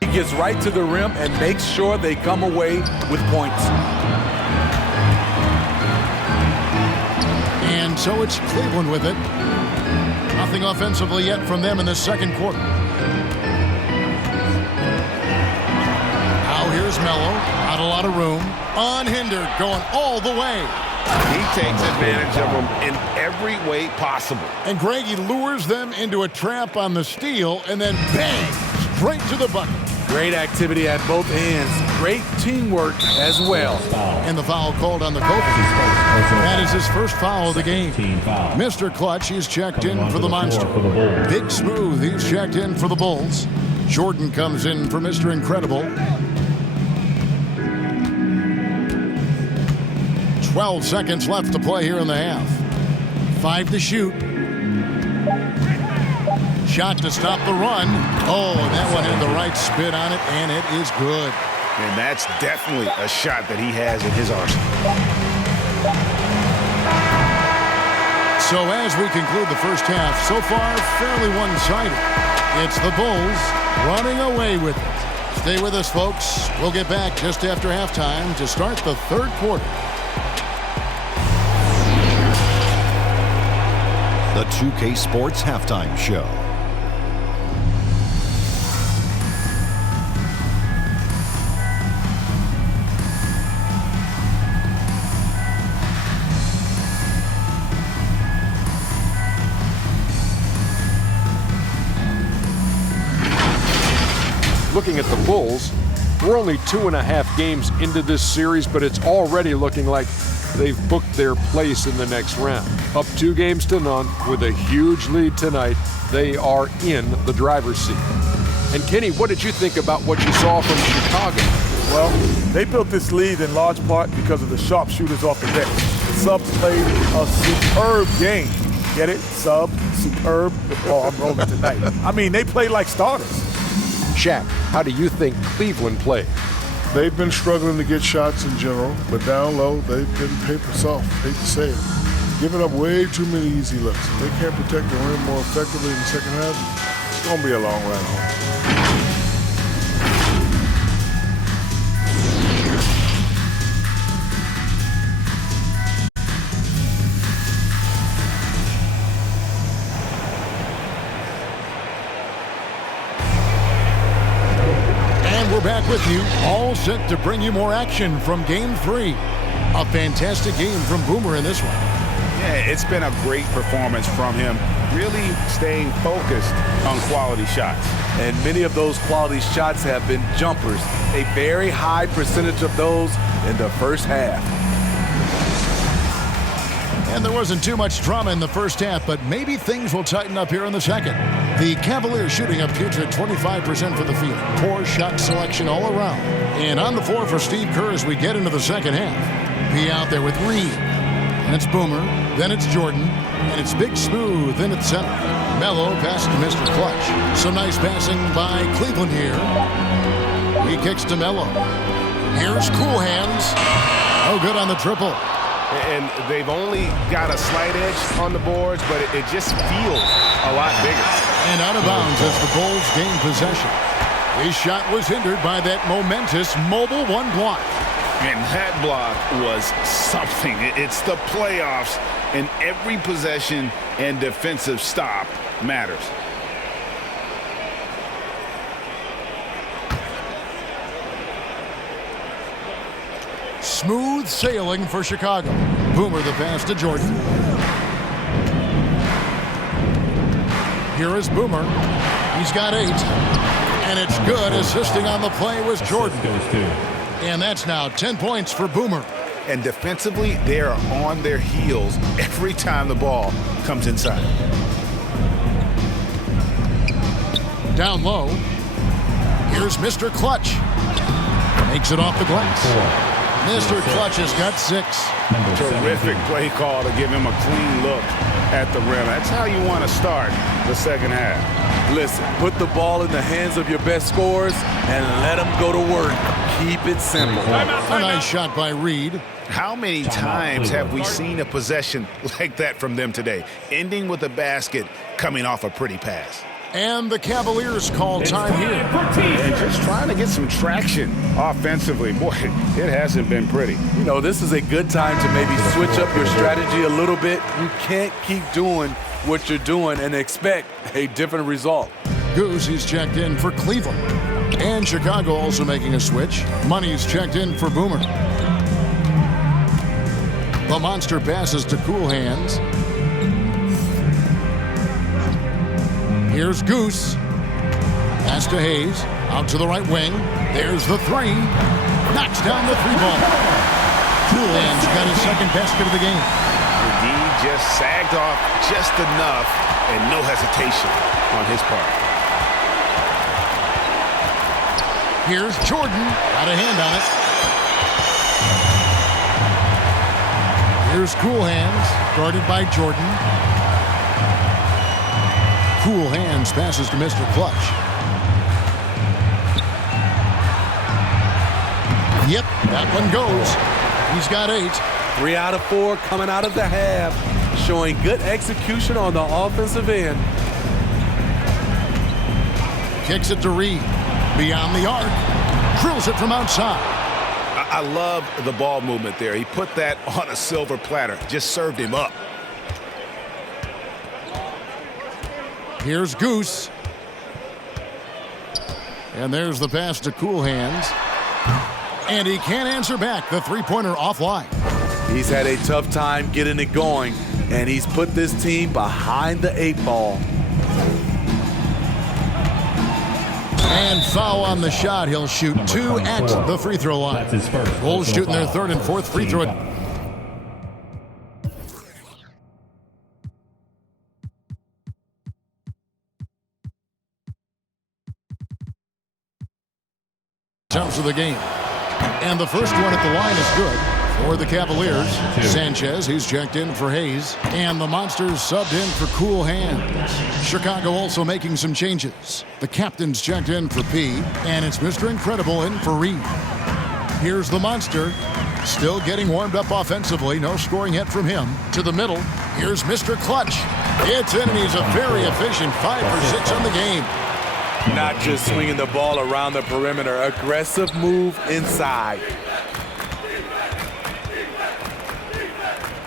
He gets right to the rim and makes sure they come away with points. And so it's Cleveland with it. Nothing offensively yet from them in the second quarter. Now here's Melo. Not a lot of room. Unhindered, going all the way. He takes advantage of them in every way possible. And Greggy lures them into a trap on the steal, and then bang, straight to the bucket. Great activity at both ends. Great teamwork as well. And the foul called on the Kobe. That is his first foul of the game. Mr. Clutch, he's checked in for the Monster. Big Smooth, he's checked in for the Bulls. Jordan comes in for Mr. Incredible. 12 seconds left to play here in the half. 5 to shoot. Shot to stop the run. Oh, and that one had the right spin on it, and it is good. And that's definitely a shot that he has in his arsenal. So as we conclude the first half, so far fairly one-sided. It's the Bulls running away with it. Stay with us, folks. We'll get back just after halftime to start the third quarter. The 2K Sports Halftime Show. Looking at the Bulls, We're only 2.5 games into this series, but it's already looking like they've booked their place in the next round. Up 2-0 with a huge lead tonight, they are in the driver's seat. And Kenny, what did you think about what you saw from Chicago? Well, they built this lead in large part because of the sharpshooters off the bench. The subs played a superb game. Get it? Sub, superb. Oh, I'm rolling tonight. I mean, they played like starters. Shaq, how do you think Cleveland played? They've been struggling to get shots in general, but down low, they've been paper soft. Hate to say it. Giving up way too many easy looks. If they can't protect the rim more effectively in the second half, it's going to be a long ride home. We're back with you, all set to bring you more action from Game 3. A fantastic game from Boomer in this one. Yeah, it's been a great performance from him, really staying focused on quality shots. And many of those quality shots have been jumpers, a very high percentage of those in the first half. And there wasn't too much drama in the first half, but maybe things will tighten up here in the second. The Cavaliers shooting a putrid 25% for the field. Poor shot selection all around. And on the floor for Steve Kerr as we get into the second half. Be out there with Reed. And it's Boomer. Then it's Jordan. And it's Big Smooth in at center. Melo pass to Mr. Clutch. Some nice passing by Cleveland here. He kicks to Melo. Here's Cool Hands. Oh, good on the triple. And they've only got a slight edge on the boards, but it just feels a lot bigger. And out of bounds as the Bulls gain possession. His shot was hindered by that momentous mobile one block. And that block was something. It's the playoffs, and every possession and defensive stop matters. Smooth sailing for Chicago. Boomer the pass to Jordan. Here is Boomer. He's got 8. And it's good. Assisting on the play was Jordan. And that's now 10 points for Boomer. And defensively, they are on their heels every time the ball comes inside. Down low. Here's Mr. Clutch. Makes it off the glass. Mr. Clutch has got 6. Terrific play call to give him a clean look at the rim. That's how you want to start the second half. Listen, put the ball in the hands of your best scorers and let them go to work. Keep it simple. A nice shot by Reed. How many times have we seen a possession like that from them today, ending with a basket coming off a pretty pass? And the Cavaliers call time here. And just trying to get some traction offensively. Boy, it hasn't been pretty. You know, this is a good time to maybe switch up your strategy a little bit. You can't keep doing what you're doing and expect a different result. Goose, he's checked in for Cleveland. And Chicago also making a switch. Money's checked in for Boomer. The monster passes to Cool Hands. Here's Goose. Pass to Hayes. Out to the right wing. There's the 3. Knocks down the 3-ball. Cool Hands got his second basket of the game. D just sagged off just enough and no hesitation on his part. Here's Jordan. Got a hand on it. Here's Cool Hands. Guarded by Jordan. Cool Hands passes to Mr. Clutch. Yep, that one goes. He's got 8. 3 out of 4 coming out of the half, showing good execution on the offensive end. Kicks it to Reed. Beyond the arc. Drills it from outside. I love the ball movement there. He put that on a silver platter. Just served him up. Here's Goose. And there's the pass to Cool Hands. And he can't answer back. The three-pointer offline. He's had a tough time getting it going, and he's put this team behind the 8 ball. And foul on the shot. He'll shoot 2 at the free throw line. That's his first. Bulls shooting their 3rd and 4th free throw. Attempts of the game. And the first one at the line is good for the Cavaliers. Sanchez, he's checked in for Hayes. And the Monsters subbed in for Cool Hands. Chicago also making some changes. The captain's checked in for P. And it's Mr. Incredible in for Reed. Here's the Monster. Still getting warmed up offensively. No scoring yet from him. To the middle. Here's Mr. Clutch. It's in, and he's a very efficient 5 for 6 on the game. Not just swinging the ball around the perimeter. Aggressive move inside.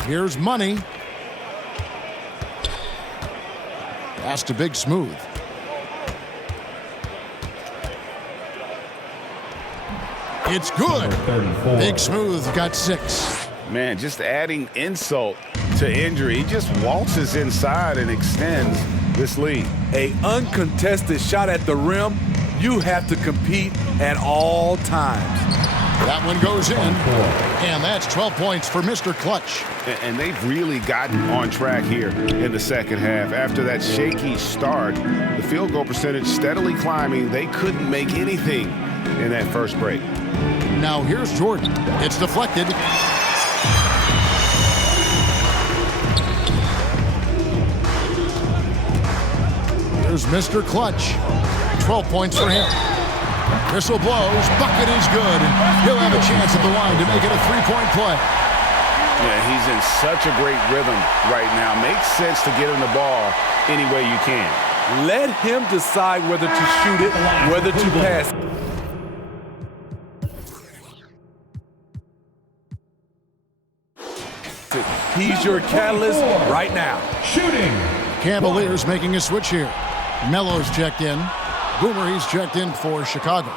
Here's Money. Pass to Big Smooth. It's good. Big Smooth got 6. Man, just adding insult to injury. He just waltzes inside and extends this lead. A uncontested shot at the rim. You have to compete at all times. That one goes in, and that's 12 points for Mr. Clutch. And they've really gotten on track here in the second half. After that shaky start, the field goal percentage steadily climbing. They couldn't make anything in that first break. Now here's Jordan. It's deflected. Here's Mr. Clutch. 12 points for him. Whistle blows. Bucket is good. He'll have a chance at the line to make it a 3-point play. Yeah, he's in such a great rhythm right now. Makes sense to get him the ball any way you can. Let him decide whether to shoot it, whether to pass. He's your catalyst right now. Shooting. Cavaliers making a switch here. Melo's checked in. Boomer, he's checked in for Chicago.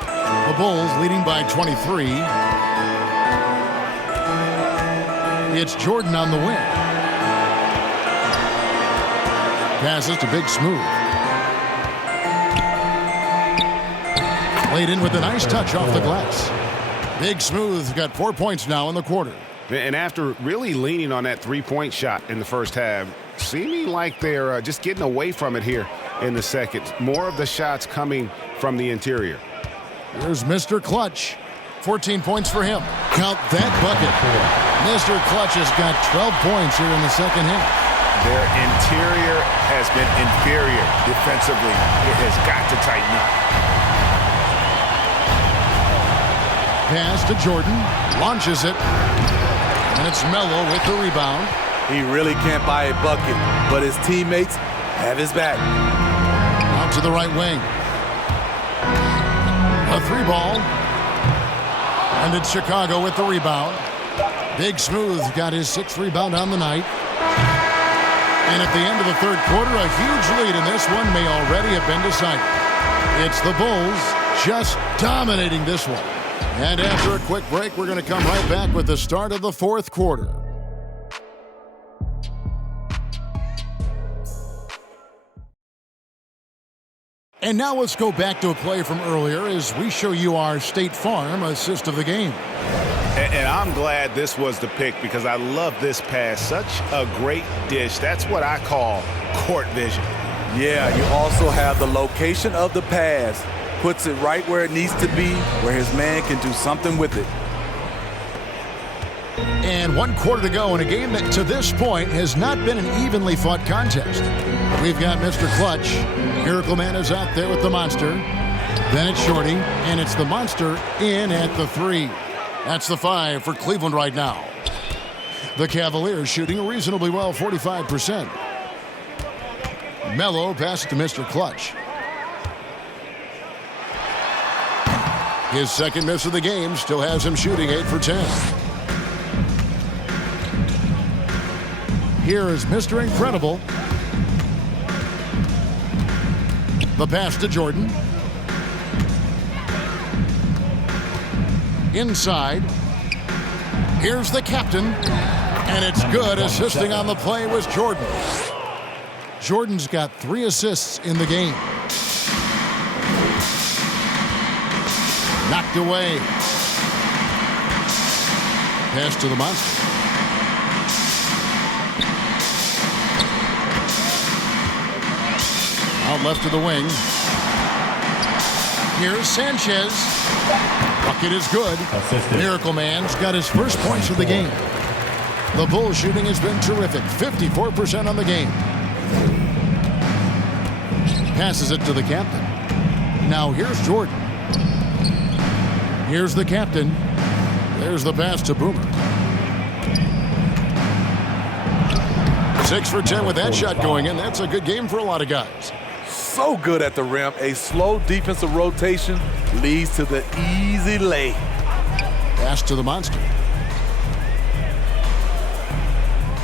The Bulls leading by 23. It's Jordan on the wing. Passes to Big Smooth. Laid in with a nice touch off the glass. Big Smooth got 4 points now in the quarter. And after really leaning on that 3-point shot in the first half, seeming like they're just getting away from it here in the second. More of the shots coming from the interior. Here's Mr. Clutch. 14 points for him. Count that bucket. Mr. Clutch has got 12 points here in the second half. Their interior has been inferior defensively. It has got to tighten up. Pass to Jordan. Launches it. And it's Melo with the rebound. He really can't buy a bucket, but his teammates have his back. Out to the right wing. A 3-ball. And it's Chicago with the rebound. Big Smooth got his 6th rebound on the night. And at the end of the third quarter, a huge lead in this one may already have been decided. It's the Bulls just dominating this one. And after a quick break, we're going to come right back with the start of the fourth quarter. And now let's go back to a play from earlier as we show you our State Farm assist of the game. And I'm glad this was the pick because I love this pass. Such a great dish. That's what I call court vision. Yeah, you also have the location of the pass. Puts it right where it needs to be, where his man can do something with it. And 1 quarter to go in a game that to this point has not been an evenly fought contest. We've got Mr. Clutch. Miracle Man is out there with the Monster. Then it's Shorty, and it's the Monster in at the 3. That's the 5 for Cleveland right now. The Cavaliers shooting reasonably well, 45%. Melo passes to Mr. Clutch. His second miss of the game still has him shooting 8 for 10. Here is Mr. Incredible. The pass to Jordan. Inside. Here's the captain. And it's good. Assisting on the play was Jordan. Jordan's got 3 assists in the game. Knocked away. Pass to the Monster. Out left to the wing. Here's Sanchez. Bucket is good. Miracle Man's got his first points of the game. The Bulls shooting has been terrific. 54% on the game. Passes it to the captain. Now here's Jordan. Here's the captain. There's the pass to Boomer. 6 for 10 with that shot going in. That's a good game for a lot of guys. So good at the rim. A slow defensive rotation leads to the easy lay. Pass to the Monster.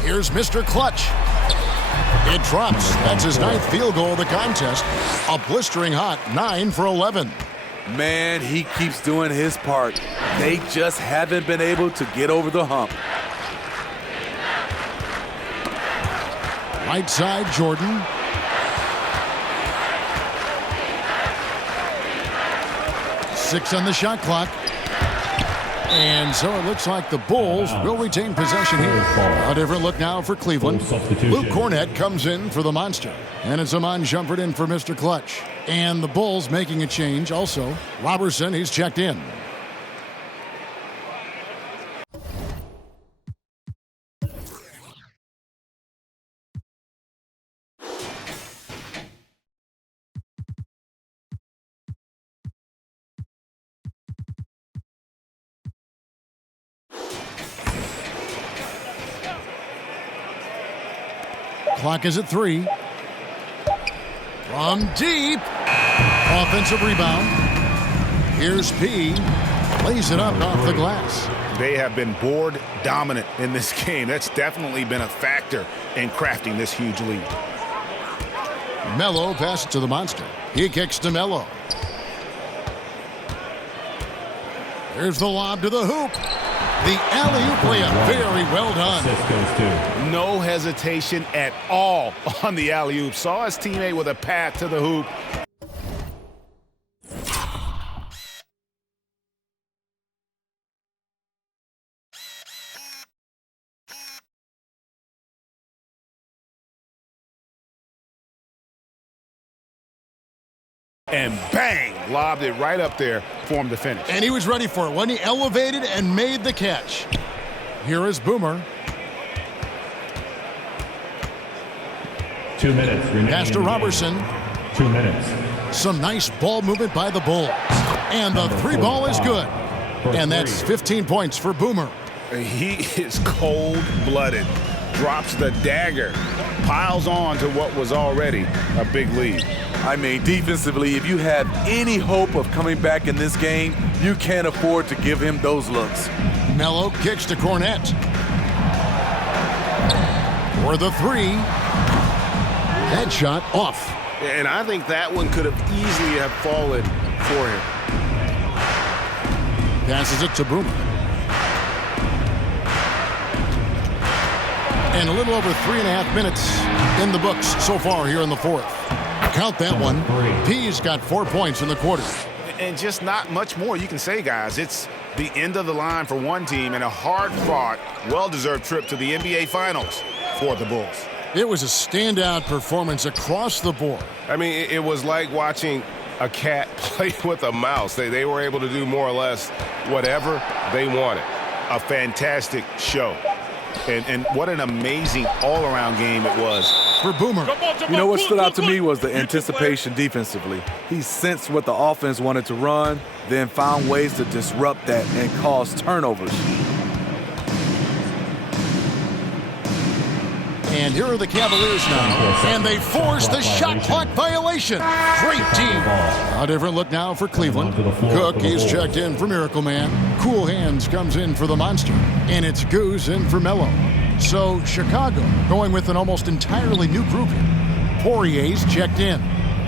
Here's Mr. Clutch. It drops. That's his 9th field goal of the contest. A blistering hot 9 for 11. Man, he keeps doing his part. They just haven't been able to get over the hump. Right side, Jordan. Six on the shot clock. And so it looks like the Bulls will retain possession here. A different look now for Cleveland. Luke Cornett comes in for the Monster. And it's Iman Shumpert in for Mr. Clutch. And the Bulls making a change also. Robertson, he's checked in. Clock is at 3. From deep. Offensive rebound. Here's P. Lays it up off the glass. They have been board dominant in this game. That's definitely been a factor in crafting this huge lead. Melo passes to the Monster. He kicks to Melo. Here's the lob to the hoop. The alley-oop layup, very well done. No hesitation at all on the alley-oop. Saw his teammate with a path to the hoop. And bang, lobbed it right up there for him to finish. And he was ready for it when he elevated and made the catch. Here is Boomer. 2 minutes remaining. Pass to Robertson. 2 minutes. Some nice ball movement by the Bulls. And the 3 ball is good. And that's 15 points for Boomer. He is cold-blooded. Drops the dagger. Piles on to what was already a big lead. I mean, defensively, if you have any hope of coming back in this game, you can't afford to give him those looks. Melo kicks to Cornett. For the 3. That shot off. And I think that one could have easily have fallen for him. Passes it to Boomer. And a little over 3.5 minutes in the books so far here in the 4th. Count that one. P's got 4 points in the quarter. And just not much more you can say, guys. It's the end of the line for one team and a hard-fought, well-deserved trip to the NBA Finals for the Bulls. It was a standout performance across the board. I mean, it was like watching a cat play with a mouse. They were able to do more or less whatever they wanted. A fantastic show. And what an amazing all-around game it was. For Boomer. You know what stood out to me was the anticipation defensively. He sensed what the offense wanted to run, then found ways to disrupt that and cause turnovers. And here are the Cavaliers now. And they force the shot clock violation. Great team. A different look now for Cleveland. Cook, he's checked in for Miracle Man. Cool Hands comes in for the Monster. And it's Goose in for Melo. So Chicago going with an almost entirely new group here. Poirier's checked in.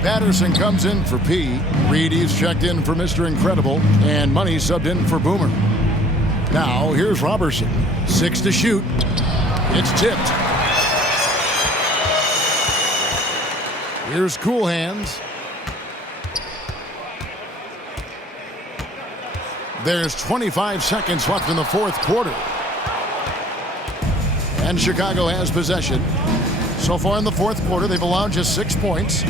Patterson comes in for P. Reedy's checked in for Mr. Incredible. And Money subbed in for Boomer. Now here's Robertson. 6 to shoot. It's tipped. Here's Cool Hands. There's 25 seconds left in the fourth quarter. And Chicago has possession. So far in the fourth quarter, they've allowed just 6 points.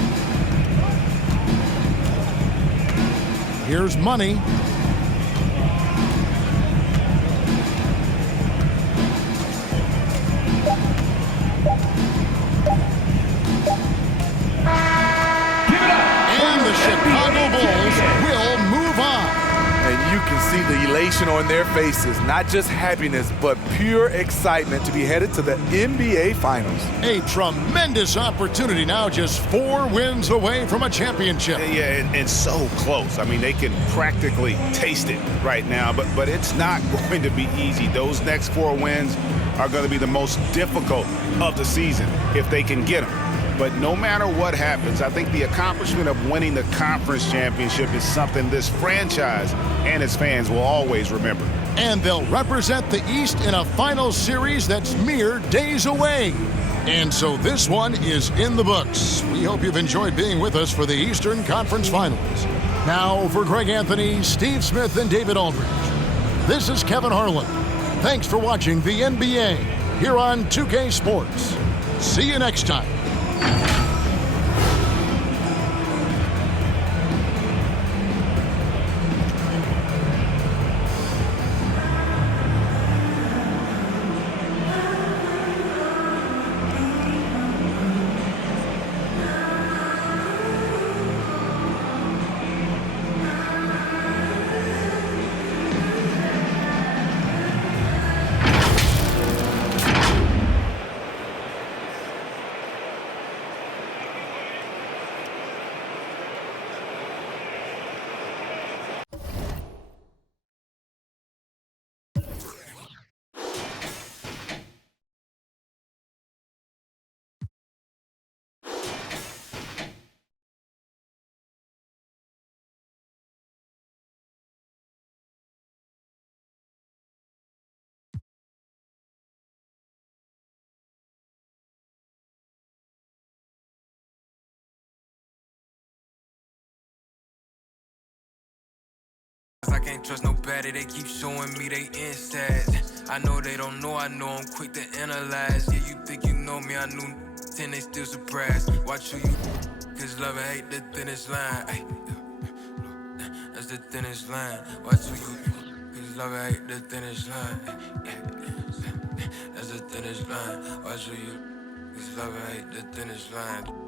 Here's Money. And the Chicago Bulls will move on. And you can see the elation on their faces. Not just happiness, but pure excitement to be headed to the NBA Finals. A tremendous opportunity now, just 4 wins away from a championship. Yeah, and so close. I mean, they can practically taste it right now, but it's not going to be easy. Those next 4 wins are going to be the most difficult of the season if they can get them. But no matter what happens, I think the accomplishment of winning the conference championship is something this franchise and its fans will always remember. And they'll represent the East in a final series that's mere days away. And so this one is in the books. We hope you've enjoyed being with us for the Eastern Conference Finals. Now for Greg Anthony, Steve Smith, and David Aldridge, this is Kevin Harlan. Thanks for watching the NBA here on 2K Sports. See you next time. I can't trust nobody, they keep showing me they insides. I know they don't know, I know I'm quick to analyze. Yeah, you think you know me, I knew 10, they still surprised. Watch who you, cause love and hate the thinnest line. Ay, that's the thinnest line. Watch who you, cause love and hate the thinnest line. That's the thinnest line. Watch who you, cause love and hate the thinnest line.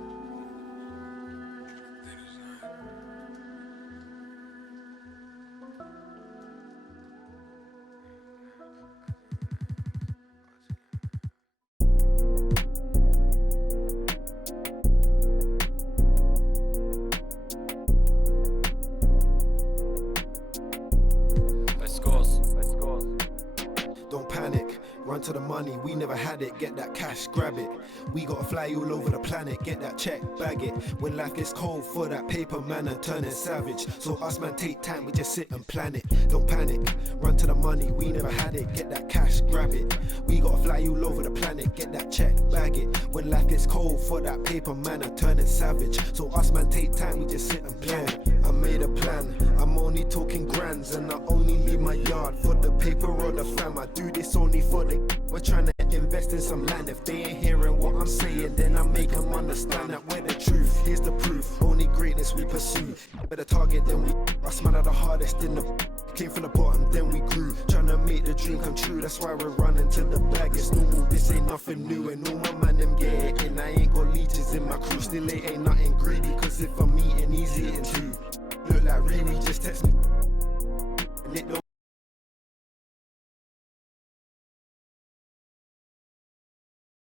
Run to the money, we never had it, get that cash, grab it. We gotta fly all over the planet, get that check, bag it. When life gets cold for that paper man and turning savage. So us man take time, we just sit and plan it. Don't panic, run to the money, we never had it, get that cash, grab it. We gotta fly all over the planet, get that check, bag it. When life gets cold for that paper man and turning savage. So us man take time, we just sit and plan it. I made a plan, I'm only talking grands, and I only leave my yard for the paper or the fam. I do this only for the we're trying to invest in some land. If they ain't hearing what I'm saying, then I make them understand that we're the truth. Here's the proof, only greatness we pursue. We're the target, then we us man are the hardest in the came from the bottom, then we grew. Trying to make the dream come true, that's why we're running to the bag. It's normal, this ain't nothing new, and all my man them get it in. I ain't got leeches in my crew, still it ain't nothing greedy, cause if I'm eating, he's eating too. Look like really, just text me.